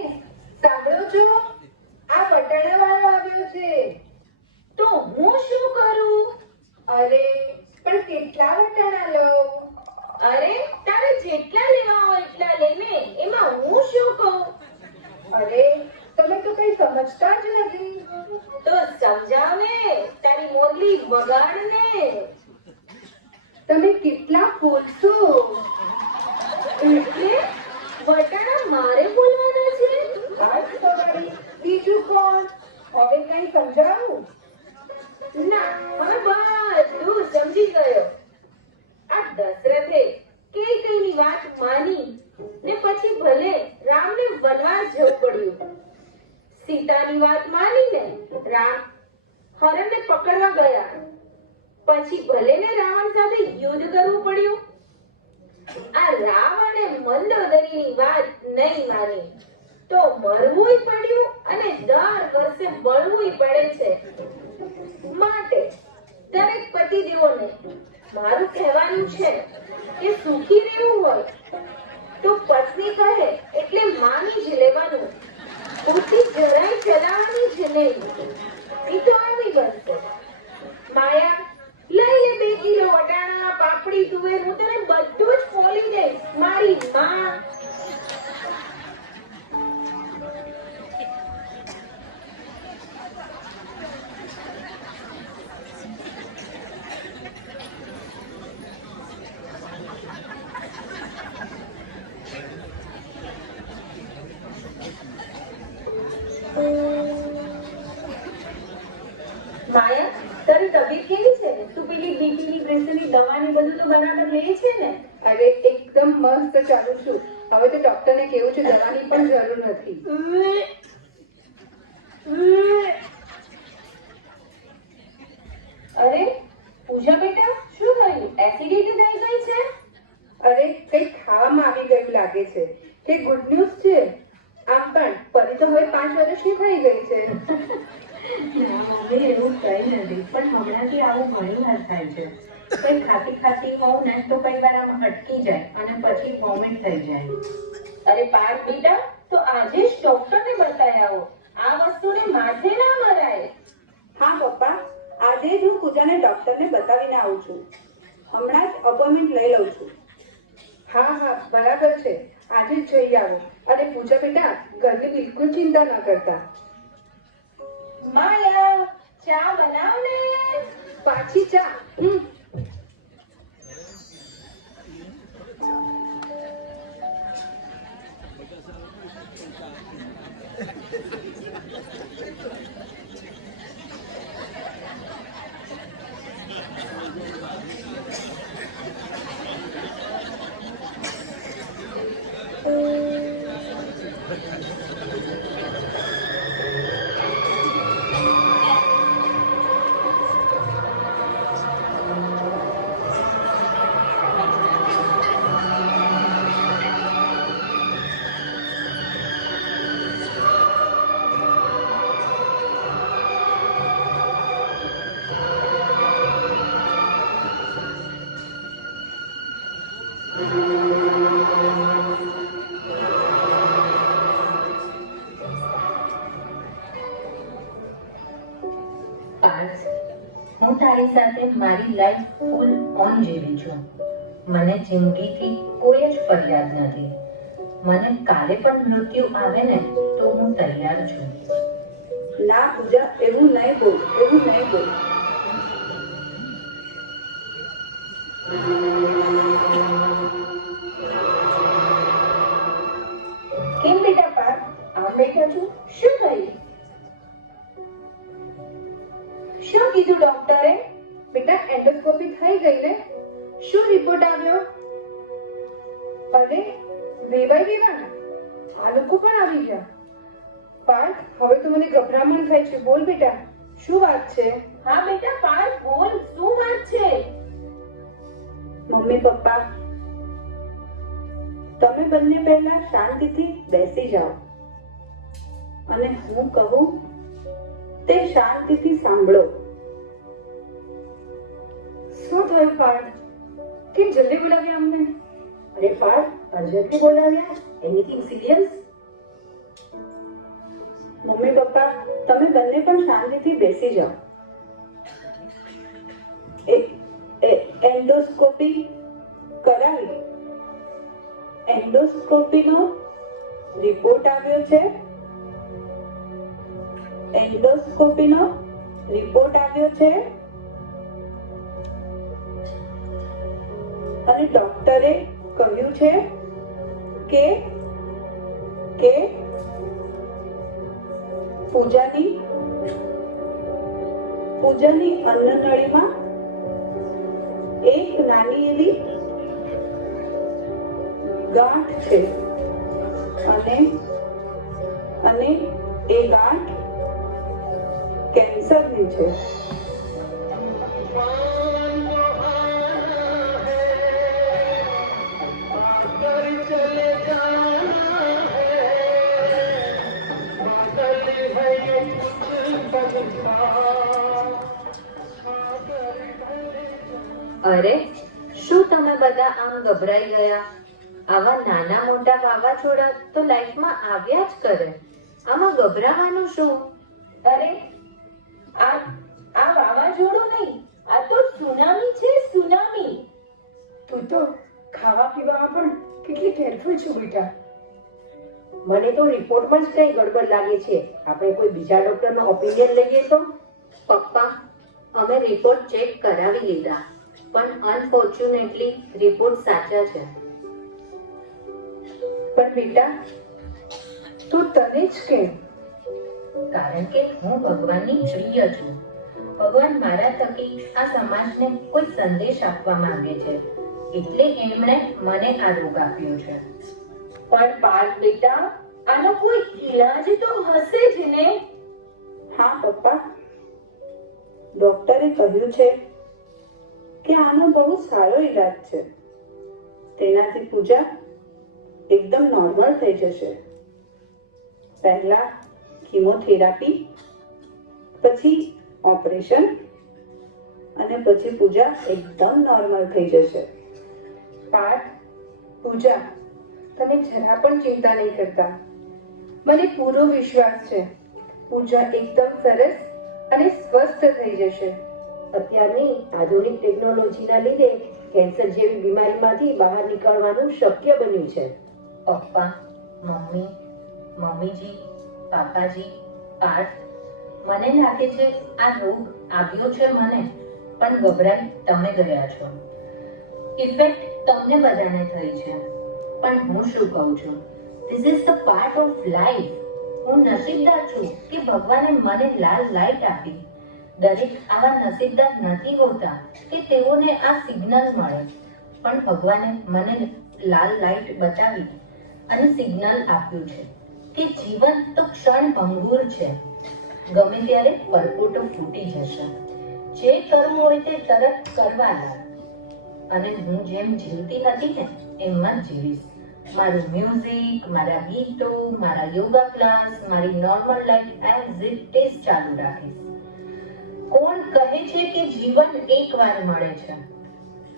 સાંભળો છો, આ બટાણા વાળો આવ્યો છે. તો સમજતા જ નથી. તો સમજાવ ને, તારી મોરલી વગાડ ને. તમે કેટલા બોલશો? એટલે વટાણા મારે બોલવાના છે? આજ સવારે બીજું કોણ? હવે કઈ સમજાવું? ના, હવે બધું સમજી ગયો. આ દશરથે કૈકેયીની વાત માની ને પછી ભલે રામને વનવાસ જવું પડ્યું. સીતાની વાત માનીને રામ હરણને પકડવા ગયા. પછી ભલે ને રાવણ સાથે યુદ્ધ કરવું પડ્યું. આ રામ અને મંદોદરીની વાત નહીં માની તો મરવુંય પડ્યું અને દર વર્ષે બળવુંય પડે છે. માટે દરેક પતિદેવોને મારું કહેવાનું છે કે સુખી રહેવું હોય તો પત્ની કહે એટલે માની જ લેવાનું. બુદ્ધિ જરાય ચલાવવાની જ નહીં. એ તો આવી બનશે. માયા, લઈ લે 2 કિલો વટાણા, પાપડી, તુવેર, હું તને બધું જ ખોલી દઈશ. મારી માં. માયા, તારી તબિયત કેવી છે? તું પેલી બીપીની પ્રેશરની દવાની બધું તો બરાબર લે છે ને? અરે એકદમ મસ્ત ચાલુ છું. હવે તો ડોક્ટરને કેવું છે દવાની પણ જરૂર નથી. અરે પૂજા બેટા, શું થયું? એસિડિટી થઈ ગઈ છે? અરે કંઈક ખાવામાં આવી ગયું લાગે છે. કે ગુડ ન્યૂઝ છે? આમ પણ પરી તો હવે 5 વર્ષની થઈ ગઈ છે. મમ્મી એવું કઈ નથી, પણ હમણાંથી આવું ઘણી વાર થાય છે. કઈ ખાતી હોઉં ને તો કઈ વાર આમ અટકી જાય અને પછી વોમિટ થઈ જાય. અરે પાર્થ બેટા, તો આજે જ ડોક્ટરને બતાવી આવો. આ વસ્તુને માથે ના મરાય. હા પપ્પા, આજે જ હું પૂજાને ડોક્ટરને બતાવીને આવું છું. હમણાં જ અપોઇન્ટમેન્ટ લઈ લઉં છું. હા બરાબર છે. આજે જ જઈ આવો. અને પૂજા બેટા, ઘરની બિલકુલ ચિંતા ન કરતા. માયા, ચા બનાવ ને. પાછી ચા? પાર્થ, હું તારી સાથે મારી લાઈફ ફૂલ ઓન જીવી છું. મને જિંદગીથી કોઈ જ ફરિયાદ નથી. મને કાલે પણ મૃત્યુ આવે ને તો હું તૈયાર છું. ના પૂજા, એવું નહીં બોલ, એવું નહીં બોલ. કેમ બેટા પાર્થ, આમ બેઠા છું? શું થયું? શું કીધું ડોક્ટરે? બેટા એન્ડોસ્કોપી થઈ ગઈ ને? શું રિપોર્ટ આવ્યો? અરે વેવાઈ વેવાણ, આ લોકો પણ આવી ગયા. પાર્થ, હવે તો મને ગભરામણ થાય છે. બોલ બેટા, શું વાત છે? હા બેટા પાર્થ, બોલ, શું વાત છે? મમ્મી પપ્પા, તમે બંને પહેલા શાંતિથી બેસી જાઓ અને હું કહું તે શાંતિથી સાંભળો. શું થયું પાર્થ? કેમ જલ્દી બોલાવ્યા અમને? અરે પાર્થ, અર્જન્ટલી બોલાવ્યા? Anything serious? મમ્મી પપ્પા, તમે બંને પણ શાંતિથી બેસી જાઓ. એન્ડોસ્કોપી કરાવી. એન્ડોસ્કોપીનો રિપોર્ટ આવ્યો છે. એન્ડોસ્કોપીનો રિપોર્ટ આવ્યો છે અને ડોક્ટરે કહ્યું છે કે કે પૂજાની અન્નનળીમાં એક નાની એવી ગાંઠ છે અને એ ગાંઠ કેન્સરની છે. અરે, શું તમે બધા આમ ગભરાઈ ગયા? આવા નાના મોટા વાવાઝોડા તો લાઈફમાં આવ્યા જ કરે. આમાં ગભરાવાનું શું? અરે આ વાવાઝોડું નહીં, આ તો સુનામી છે, સુનામી. તું તો ખાવા પીવામાં પણ કેટલી કેરફુલ છું બેટા. મને તો રિપોર્ટમાં જ કઈ ગડબડ લાગે છે. આપણે કોઈ બીજા ડોક્ટરનો ઓપિનિયન લઈએ તો? પપ્પા, અમે રિપોર્ટ ચેક કરાવી લીધા, પણ અનફોર્ચ્યુનેટલી રિપોર્ટ સાચા છે. પણ બેટા, તું તને જ કેમ? કારણ કે હું ભગવાનની પ્રિય છું. ભગવાન મારા થકી આ સમાજને કોઈ સંદેશ આપવા માંગે છે, એટલે એમણે મને આ રોગ આપ્યો છે. પણ પાર્થ બેટા, આનો કોઈ ઈલાજ તો હશે જ ને? હા પપ્પા, ડોક્ટરે કહ્યું છે કે આનો બહુ સારો ઈલાજ છે. તેનાથી પૂજા એકદમ નોર્મલ થઈ જશે. પહેલા કીમોથેરાપી, પછી ઓપરેશન અને પછી પૂજા એકદમ નોર્મલ થઈ જશે. પાર્થ, પૂજા, તમે જરા પણ ચિંતા નહીં કરતા. મને પૂરો વિશ્વાસ છે પૂજા એકદમ સરસ અને સ્વસ્થ થઈ જશે. અત્યારની આધુનિક ટેકનોલોજીના લીધે કેન્સર જેવી બીમારીમાંથી બહાર નીકળવાનું શક્ય બન્યું છે. પપ્પા, મમ્મી, મમ્મીજી, પાપાજી, પાર્થ, મને લાગે છે આ રોગ આવ્યો છે મને, પણ ગભરાઈ તમે ગયા છો. ઇફેક્ટ તમને બધાને થઈ છે, પણ હું શું કહું છું, this is the part of life. હું નસીબદાર છું કે ભગવાને મને લાલ લાઈટ આપી. દરેક આવા નસીબદાર નથી હોતા કે તેઓને આ સિગ્નલ મળે, પણ ભગવાને મને લાલ લાઈટ બતાવી અને સિગ્નલ આપ્યું છે કે જીવન તો ક્ષણ ભંગુર છે. ગમે ત્યારે પરપોટો ફૂટી જશે. જે કરવું હોય તે તરત કરવા લાગ. અને હું જેમ જીવતી હતી ને એમ જ જીવીશ. મારું મ્યુઝિક, મારા ગીતો, મારા યોગા ક્લાસ, મારી normal life as it is ચાલુ રાખીશ. કોણ કહે છે કે જીવન એકવાર મળે છે?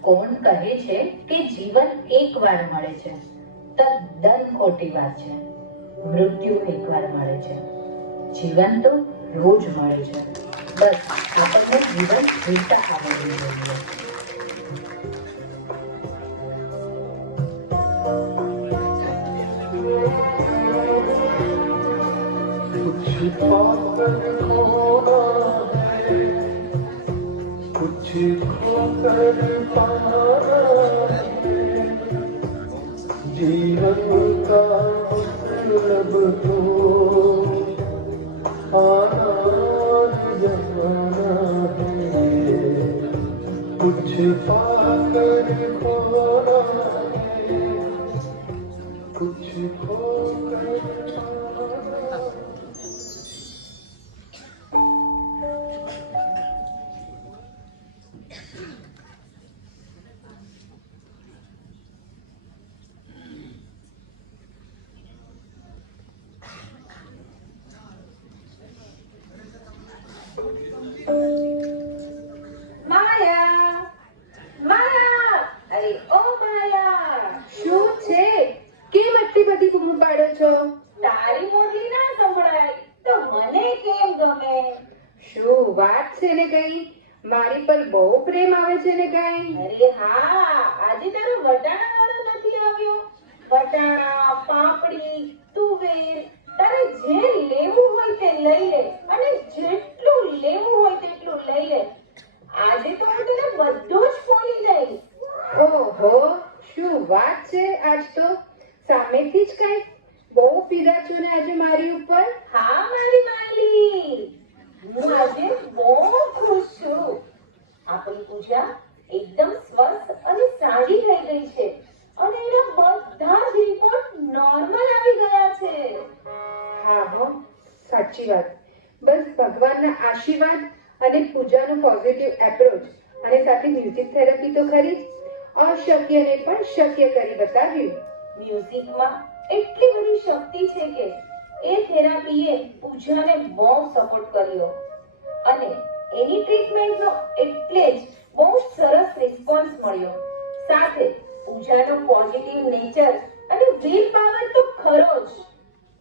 કોણ કહે છે કે જીવન એકવાર મળે છે? તદ્દન ખોટી વાત છે. મૃત્યુ એકવાર મળે છે. જીવન તો રોજ મળે છે. બસ આપણને જીવન જીવતા આવડવું જોઈએ. कुछ पाकर खोना है, कुछ खोकर पाना है, जीवन का मतलब तो आना जाना है, कुछ पाकर खोना है, कुछ खोकर पाना। માયા, માયા, અરે ઓ માયા, શું છે? કેમ આટલી બધી બૂમો પાડો છો? તારી મોટલી ના સંભળાય તો મને કેમ ગમે? શું વાત છે ને કઈ? મારી પર બહુ પ્રેમ આવે છે ને કઈ? અરે હા, આજે તારો વટાણા વાળો નથી આવ્યો. વટાણા, પાપડી, તુવેર, તારે જે લેવું હોય તે લઈ લે અને જેટલું લેવું હોય તેટલું લઈ લે. આજે તો હું તને બધું જ ફોલી દઈશ. ઓહો, શું વાત છે! આજ તો સામેથી જ કઈ બહુ પીધા છો ને આજે મારી ઉપર. હા મારી માલી, હું આજે બહુ ખુશ છું. આપણી પૂજા એકદમ સ્વસ્થ અને સારી થઈ ગઈ છે અને એના બધા જ રિપોર્ટ નોર્મલ આવી ગયા છે. હા હો, સાચી વાત. બસ ભગવાનના આશીર્વાદ અને પૂજાનું પોઝિટિવ એપ્રોચ અને સાથે મ્યુઝિક થેરપી તો ખરી જ. અશક્યને પણ શક્ય કરી બતાવ્યું. મ્યુઝિકમાં એટલી બધી શક્તિ છે કે એ થેરાપીએ પૂજાને બહુ સપોર્ટ કર્યો અને એની ટ્રીટમેન્ટનો એટલે જ બહુ સરસ રિસ્પોન્સ મળ્યો. સાથે પૂજાનો પોઝિટિવ નેચર અને વિલ પાવર તો ખરો જ.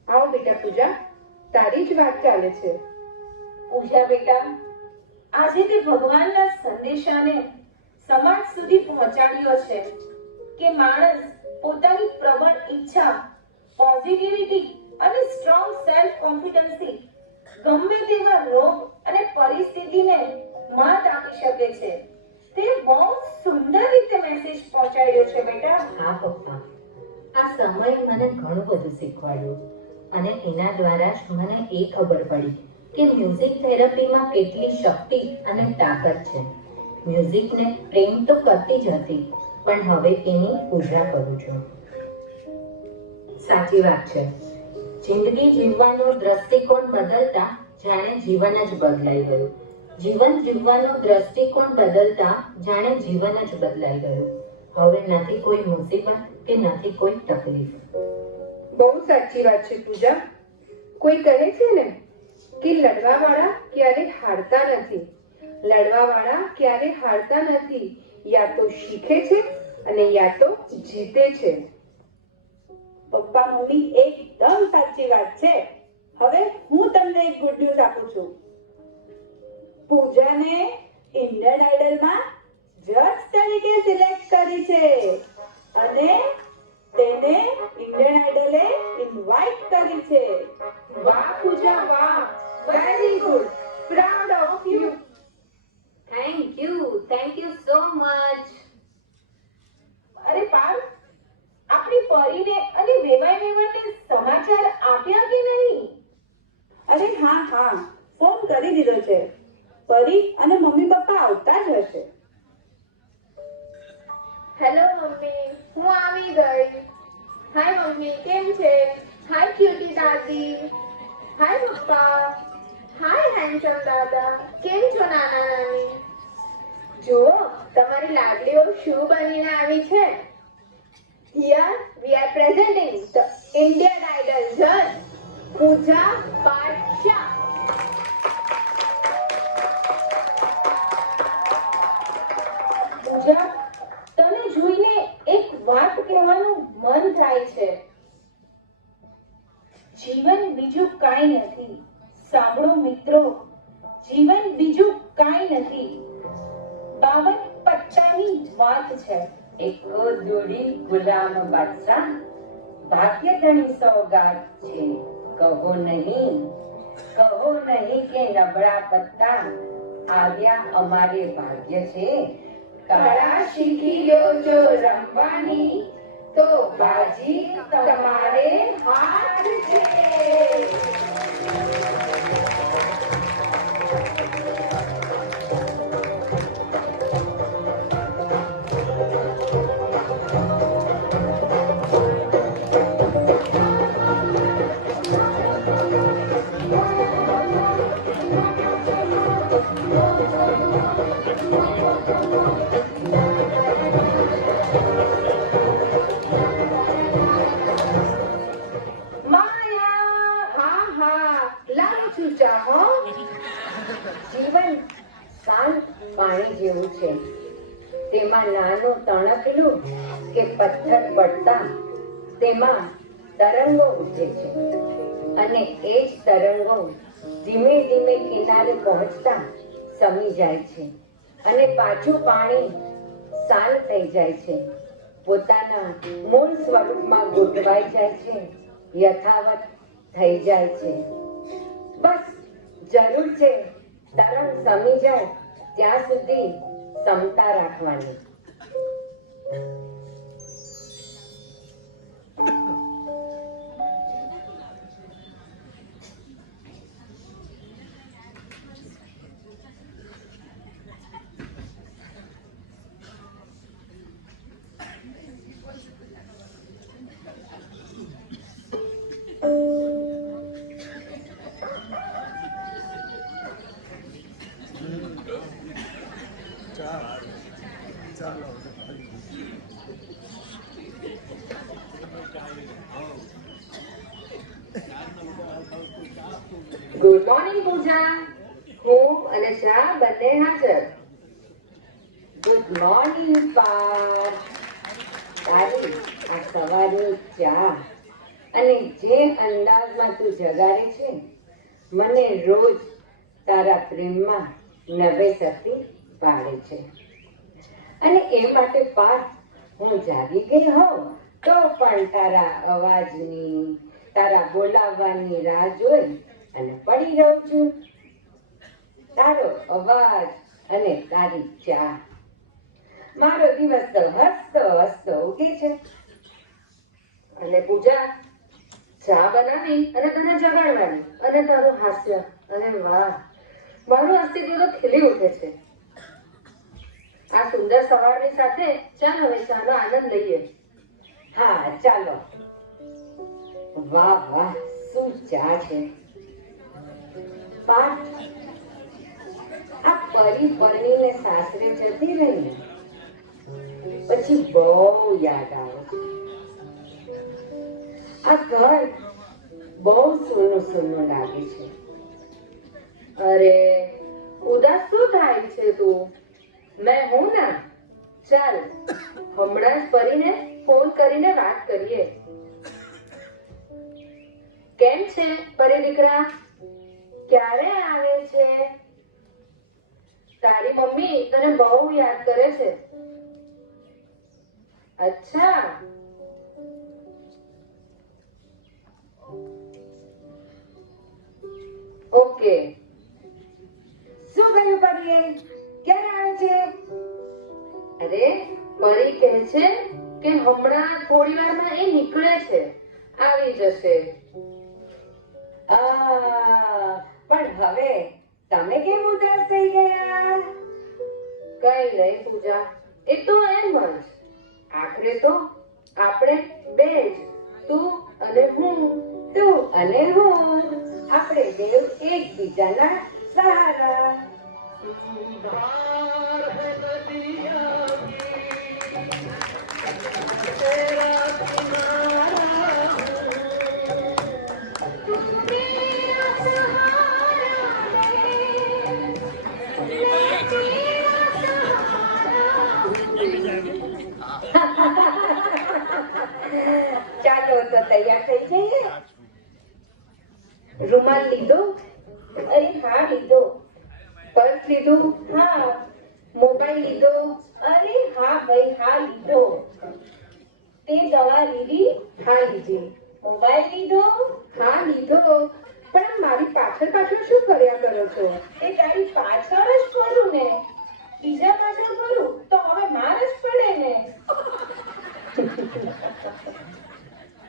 આવો બેટા પૂજા, તારી જ વાત ચાલે છે. પૂજા બેટા, આજે તે ભગવાનના સંદેશાને સમાજ સુધી પહોંચાડ્યો છે કે માણસ પોતાની પ્રબળ ઈચ્છા, પોઝિટિવિટી અને સ્ટ્રોંગ સેલ્ફ કોન્ફિડન્સથી ગમે તેવા રોગ અને પરિસ્થિતિને માત આપી શકે છે. તે બહુ સુંદર રીતે મેસેજ પહોંચાડ્યો છે બેટા. હા પપ્પા, આ સમય મને ઘણું બધું શીખવાડ્યું અને એના દ્વારા જ મને એ ખબર પડી કે મ્યુઝિક થેરપીમાં કેટલી શક્તિ અને તાકાત છે. મ્યુઝિકને પ્રેમ તો કરતી જ હતી, પણ હવે એની પૂજા કરું છું. સાચી વાત છે. જિંદગી જીવવાનો દ્રષ્ટિકોણ બદલતા જાણે જીવન જ બદલાઈ ગયું. જીવન જીવવાનો દ્રષ્ટિકોણ બદલતા જાણે જીવન જ બદલાઈ ગયું. હવે નથી કોઈ મુસીબત કે નથી કોઈ તકલીફ. બહુ સાચી વાત છે પૂજા. કોઈ કહે છે ને કે લડવાવાળા ક્યારે હારતા નથી. લડવાવાળા ક્યારે હારતા નથી. યા તો શીખે છે અને યા તો જીતે છે. પપ્પા મમ્મી એકદમ સાચી વાત છે. હવે હું તમને એક ગુડ ન્યૂઝ આપું છું. પૂજાને ઇન્ડિયન આઇડલમાં જજ તરીકે સિલેક્ટ કરી છે અને તેને ઇન્ડિયન આઇડલે ઇન્વાઇટ કરી છે. વાહ પૂજા, વાહ! Very good. Proud of you. Thank you so much. અરે પાલ, આપણી પરીને અને વેવાઈ વેવાઈને સમાચાર આપ્યા કે નહીં? અરે હા હા, ફોન કરી દીધો છે. પરી અને મમ્મી પપ્પા આવતા જ હશે. હેલો મમ્મી, હું આવી ગઈ. હાય મમ્મી, કેમ છે? હાય ક્યુટી દાદી. હાય પપ્પા. હાય હેન્ડસમ દાદા. કેમ છો નાના નાની? જુઓ, તમારી લાડલીઓ શું બનીને આવી છે. Here we are presenting the Indian Idol judge, Pooja Padsha. પૂજા, તને જોઈને એક વાત કહેવાનું મન થાય છે. જીવન બીજું કાંઈ નથી. સાંભળો મિત્રો, જીવન બીજું કાંઈ નથી. 52 પત્તાની વાત છે. એક દોડી ગુલામ બાદશાહ, ભાગ્ય ધણી સોગાત છે. કહો નહીં કે નબળા પત્તા આવ્યા અમારે ભાગ્ય છે. કળા શીખી લો જો રમવાની તો બાજી તમારે હાથ છે. હા હા, લાવું છું ચા હો. જીવન શાંત પાણી જેવું છે. તેમાં નાનું તણખલું કે પથ્થર પડતા તેમાં તરંગો ઉઠે છે અને એ જ તરંગો ધીમે ધીમે કિનારે પહોંચતા સમી જાય છે અને પાછું પાણી શાંત થઈ જાય છે. પોતાના મૂળ સ્વરૂપમાં ગોઠવાઈ જાય છે, યથાવત થઈ જાય છે. બસ જરૂર છે તરંગ સમી જાય ત્યાં સુધી સમતા રાખવાની. Good morning Puja. હું અને ચા બંને હાજર. Good morning Parth. તારી આ સવારની ચા અને જે અંદાજમાં તું જગાડે છે મને રોજ તારા પ્રેમમાં નવેસરથી પાડે છે. અને એ માટે પાર્થ હું જાગી ગઈ હોઉં તો પણ તારા અવાજની તારા બોલાવવાની રાહ જોઈ અને પડી રહું છું. તારો અવાજ અને તારી ચા મારો દિવસ તો હસતો હસતો ઉગે છે. અને પૂજા ચા બનાવી અને તને જગાડવાની અને તારું હાસ્ય, અને વાહ, મારું અસ્તિત્વ તો ખીલી ઉઠે છે. આ સુંદર સવારની સાથે ચાલ હવે ચાનો આનંદ લઈએ. હા ચાલો. વાહ વાહ, શું ચા છે. પાર્થ, આ પરી પરણીને સાસરે જતી રહી ને પછી બહુ યાદ આવે છે. આ ઘર બહુ સૂનું સૂનું લાગે છે. અરે ઉદાસ શું થાય છે તું? મેં હું ના. ચાલ હમણાં જ પરીને ફોન કરીને વાત કરીએ. કેમ છે પરી દીકરા? ક્યારે આવે છે? તારી મમ્મી તને બહુ યાદ કરે છે. અચ્છા, ઓકે. શું કહ્યું પરીએ? ક્યારે આવે છે? અરે પરી કહે છે કે હમણાં થોડી વારમાં એ નીકળે છે, આવી જશે. પણ હવે તમે કેમ ઉદાસ થઈ ગયા? કઈ નહીં પૂજા, એ તો એમ જ. આખરે તો આપણે બે જ, તું અને હું. તું અને હું, આપણે બેવ એકબીજાના સહારા. ચાલો તો તૈયાર થઈ જઈએ. રૂમાલ લીધો? અરે હા લીધો. પર્સ લીધું? હા. મોબાઈલ લીધો? અરે હા ભાઈ હા લીધો. તે દવા લીધી? હા લીધી. મોબાઈલ લીધો? હા લીધો. પણ આમ મારી પાછળ પાછળ શું કર્યા કરો છો? એ તારી પાછળ જ ફરું ને. બીજા પાછળ ફરું તો હવે માર જ પડે ને.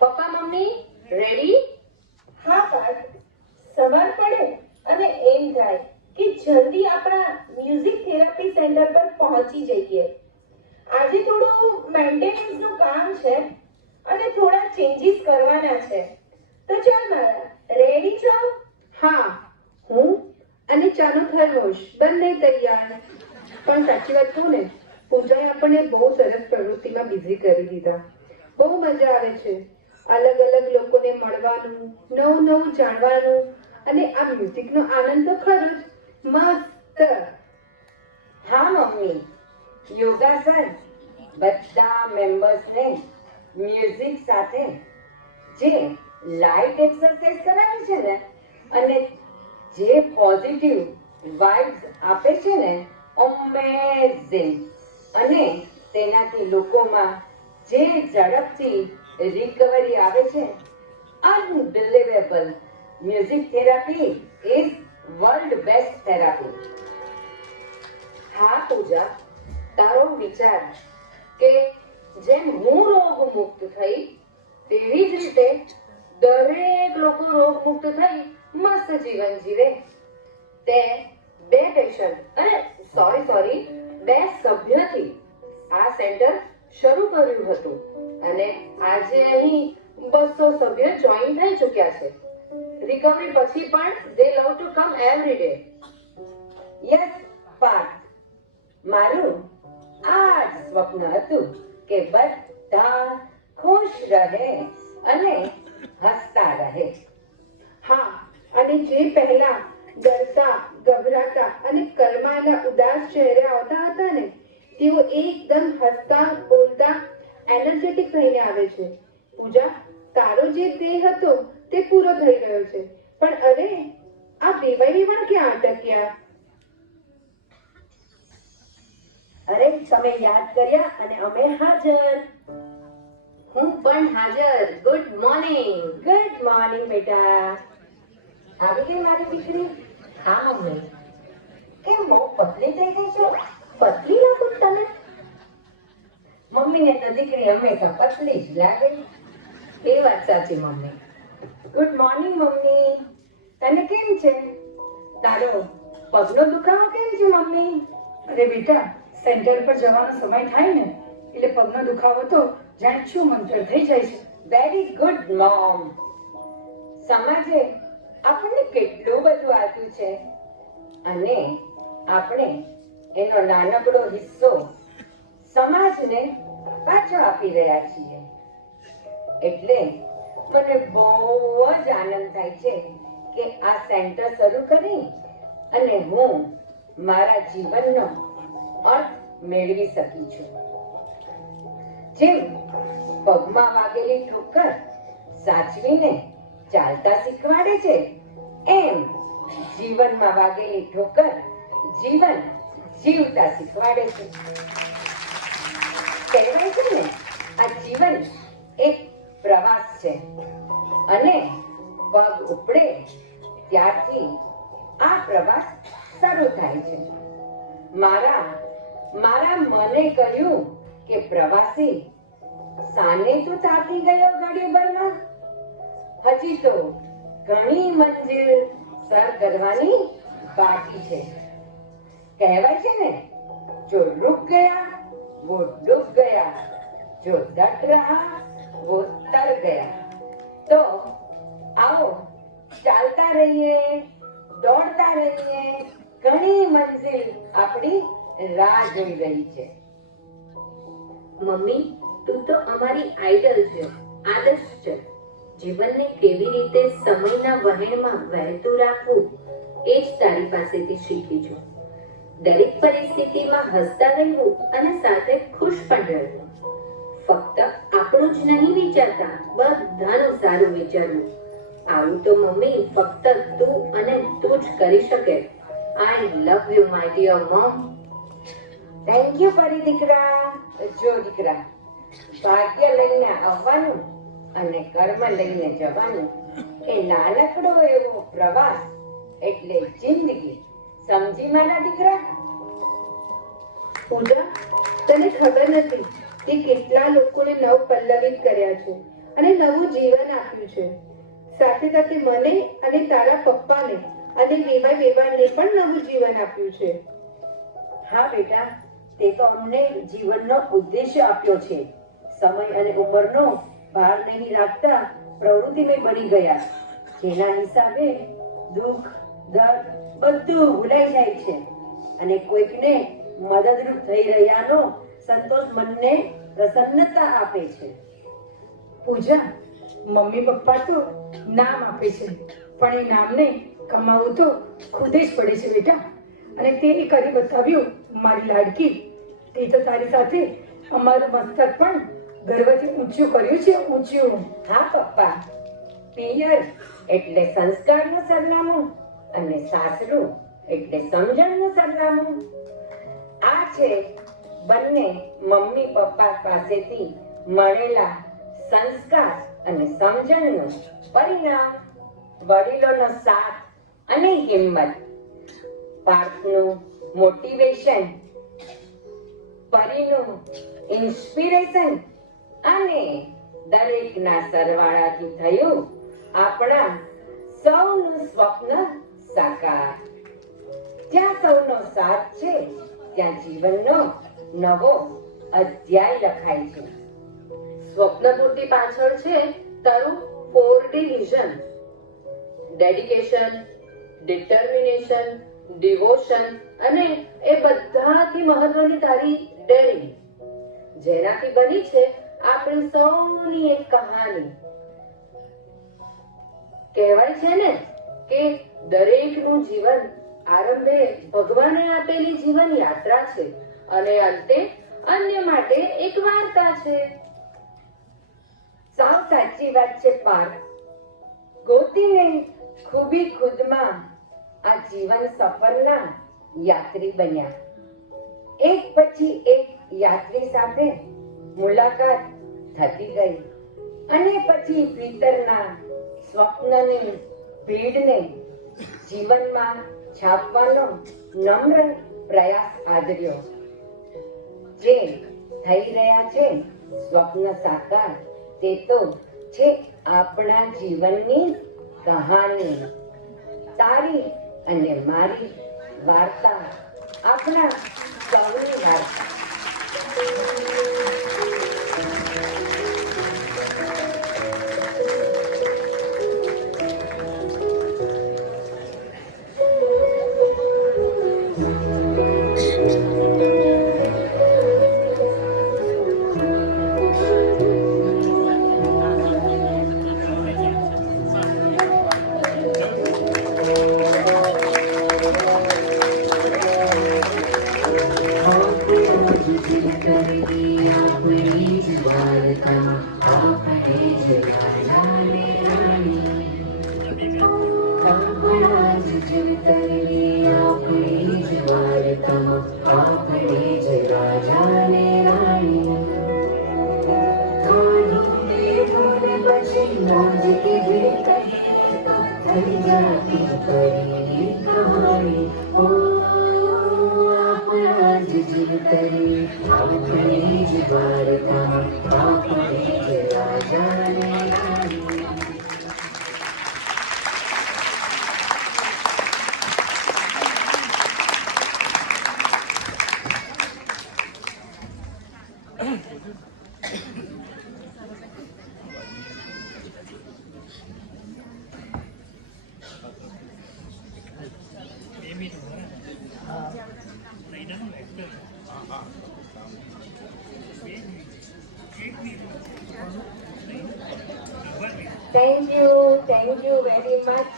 પપ્પા મમ્મી રેડી? હા પાર્થ, સવાર પડે અને એમ થાય કે જલ્દી આપણા મ્યુઝિક થેરાપી સેન્ટર પર પહોંચી જઈએ. આજે થોડું મેન્ટેનન્સ નું કામ છે અને થોડા ચેન્જીસ કરવાના છે. તો ચાલ મારા, રેડી છો? હા, હું અને ચાનો થર્મોસ બંને તૈયાર. પણ સાચી વાત કહું ને, પૂજાએ આપણને બહુ સરસ પ્રવૃત્તિમાં બિઝી કરી દીધા. બહુ મજા આવે છે અલગ અલગ લોકોને મળવાનું, નવું નવું જાણવાનું, અને આ મ્યુઝિકનો આનંદ તો ખરો જ. મસ્ત. હા મમ્મી, યોગાસન બધા મેમ્બર્સને મ્યુઝિક સાથે જે લાઇટ એક્સરસાઇઝ કરાવે છે ને, અને જે પોઝિટિવ વાઇબ્સ આપે છે ને, અમેઝિંગ. અને તેનાથી લોકોમાં જે ઝડપથી રિકવરી આવે છે, unbelievable. Music therapy is world best therapy. હા પૂજા, તારો વિચાર કે જેમ હું રોગ મુક્ત થઈ તેવી જ રીતે દરેક લોકો રોગ મુક્ત થઈ મસ્ત જીવન જીવે. તે બે પેશન્ટ અને બે સભ્યથી આ સેન્ટર શરૂ કર્યું હતું અને આજે અહીં 200 સભ્યો જોઈન થઈ ચૂક્યા છે. રિકવરી પછી પણ they love to come every day. Yes Parth, મારું આ જ સ્વપ્ન હતું કે બધા ખુશ રહે અને હસતા રહે. હા, અને જે પહેલા ડરતા, ગભરાતા અને કર્માના ઉદાસ ચહેરે આવતા હતા ને, તેઓ એકદમ હસતા, બોલતા, એનર્જેટિક થઈને આવે છે. પૂજા, તારો જે દેહ હતો તે પૂરો થઈ ગયો છે, પણ અરે આ વેવાઈ ક્યાં અટક્યા? અરે તમે યાદ કર્યા અને અમે હાજર. હું પણ હાજર. Good morning. ગુડ મોર્નિંગ બેટા. આવી ગઈ મારી દીકરી? હા મમ્મી. કેમ બહુ પતલી થઈ ગઈ છો? પતલી લાગુ તને? મમ્મીને તો દીકરી હંમેશા પતલી જ લાગે. એ વાત સાચી મમ્મી. Good morning mummy. તને કેમ છે? તારો પગનો દુખાવો કેમ છે મમ્મી? અરે બેટા, સેન્ટર પર જવાનો સમય થાય ને એટલે પગનો દુખાવો તો જાણે શું મંતર થઈ જાય છે. Very good mom. સમાજે આપણને કેટલું બધું આપ્યું છે અને આપણે એનો નાનકડો હિસ્સો સમાજને પાછો આપી રહ્યા છીએ. એટલે મને બહુ જ આનંદ થાય છે કે આ સેન્ટર શરૂ કરી અને હું મારા જીવનનો અર્થ મેળવી શકી છું. જેમ પગમાં વાગેલી ઠોકર સાચવીને ચાલતા શીખવાડે છે, એમ જીવનમાં વાગેલી ઠોકર જીવન જીવતા શીખવાડે છે. કહેવાય છે ને, આ જીવન એક પ્રવાસ છે અને પગ ઉપડે ત્યારથી આ પ્રવાસ શરૂ થાય છે. મારા મને કહ્યું કે પ્રવાસી સાને તું થાકી ગયો ઘડીભરમાં? હજી તો ઘણી મંજિલ સર કરવાની બાકી છે. કહેવાય છે ને, જો रुक गया वो डूब गया, जो डट रहा वो तर गया. तो आओ ચાલતા રહીએ, દોડતા રહીએ. ઘણી મંજિલ આપણી રાહ જોઈ રહી છે. મમ્મી, તું તો અમારી આઈડલ છે, આદર્શ છે. જીવનને કેવી રીતે સમયના વહેણમાં વહેતું રાખવું એ જ તારી પાસેથી શીખી છું. દરેક પરિસ્થિતિમાં હસતા રહેવું અને સાથે ખુશ પણ રહેવું. ફક્ત આપણું જ નહીં વિચારતા, બધાનું સારું વિચારવું. આવું તો મમ્મી ફક્ત તું અને તું જ કરી શકે. I love you my dear mom. Thank you Pari દીકરા. જો દીકરા, ભાગ્ય લઈને આવવાનું અને કર્મ લઈને જવાનું એ નાનકડો એવો પ્રવાસ એટલે જિંદગી. સમજી મારા દીકરા? પૂજા, તને ખબર નથી કે કેટલા લોકોને નવ પલ્લવિત કર્યા છે અને નવું જીવન આપ્યું છે. સાથે સાથે મને અને તારા પપ્પાને અને વેવાણને પણ નવું જીવન આપ્યું છે. હા બેટા, તે તો અમને જીવનનો ઉદ્દેશ્ય આપ્યો છે. સમય અને ઉંમરનો ભાર નહીં રાખતા પ્રવૃત્તિમય બની ગયા, જેના હિસાબે દુઃખ, દર્દ બધું ભૂલાઈ જાય છે અને કોઈકને મદદરૂપ થઈ રહ્યાનો સંતોષ મનને પ્રસન્નતા આપે છે. પૂજા, મમ્મી પપ્પા તો નામ આપે છે, પણ એ નામને કમાવવું તો ખુદ જ પડે છે બેટા. અને તે કરી બતાવ્યું મારી લાડકી. તે તો તારી સાથે અમારું મસ્તક પણ ગર્વથી ઊંચું કર્યું છે, ઊંચું. હા પપ્પા, પિયર એટલે સંસ્કારનું સરનામું અને સાસરું એટલે સમજણનું સરનામું. આ છે બંને મમ્મી પપ્પા પાસેથી મળેલા સંસ્કાર અને સમજણનું પરિણામ. વડીલોનો સાથ અને હિંમત, પાર્થનું મોટિવેશન, પરીનું ઇન્સ્પિરેશન અને દરેકના સરવાળાથી થયું આપણા સૌનું સ્વપ્ન સાકાર. જ્યાં સૌનો સાથ છે ત્યાં જીવનનો નવો અધ્યાય લખાય છે. સ્વપ્ન પૂર્તિ પાછળ છે તારું 4D vision, dedication, determination, devotion અને એ બધાથી મહત્વની તારી ડેરિંગ, જેનાથી બની છે આપણી સૌની એક કહાની. કહેવાય છે ને કે દરેકનું જીવન આરંભે ભગવાને આપેલી જીવન યાત્રા છે અને અંતે અન્ય માટે એક વાર્તા છે. સાવ સાચી વાત છે પાર્થ. ગોતીને ખૂબી ખુદમાં આ જીવન સફરના યાત્રી બન્યા. એક પછી એક યાત્રી સાથે મુલાકાત થતી ગઈ અને પછી ભીતરના સ્વપ્નની ભીડને જીવનમાં છાપવાનો નમ્ર પ્રયાસ આદર્યો. જે થઈ રહ્યા છે સ્વપ્ન સાકાર, તે તો છે આપણા જીવનની કહાની. તારી અને મારી વાર્તા આપણા સૌની વાર્તા. Thank you very much.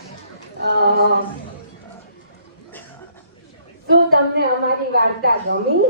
શું તમને અમારી વાર્તા ગમી?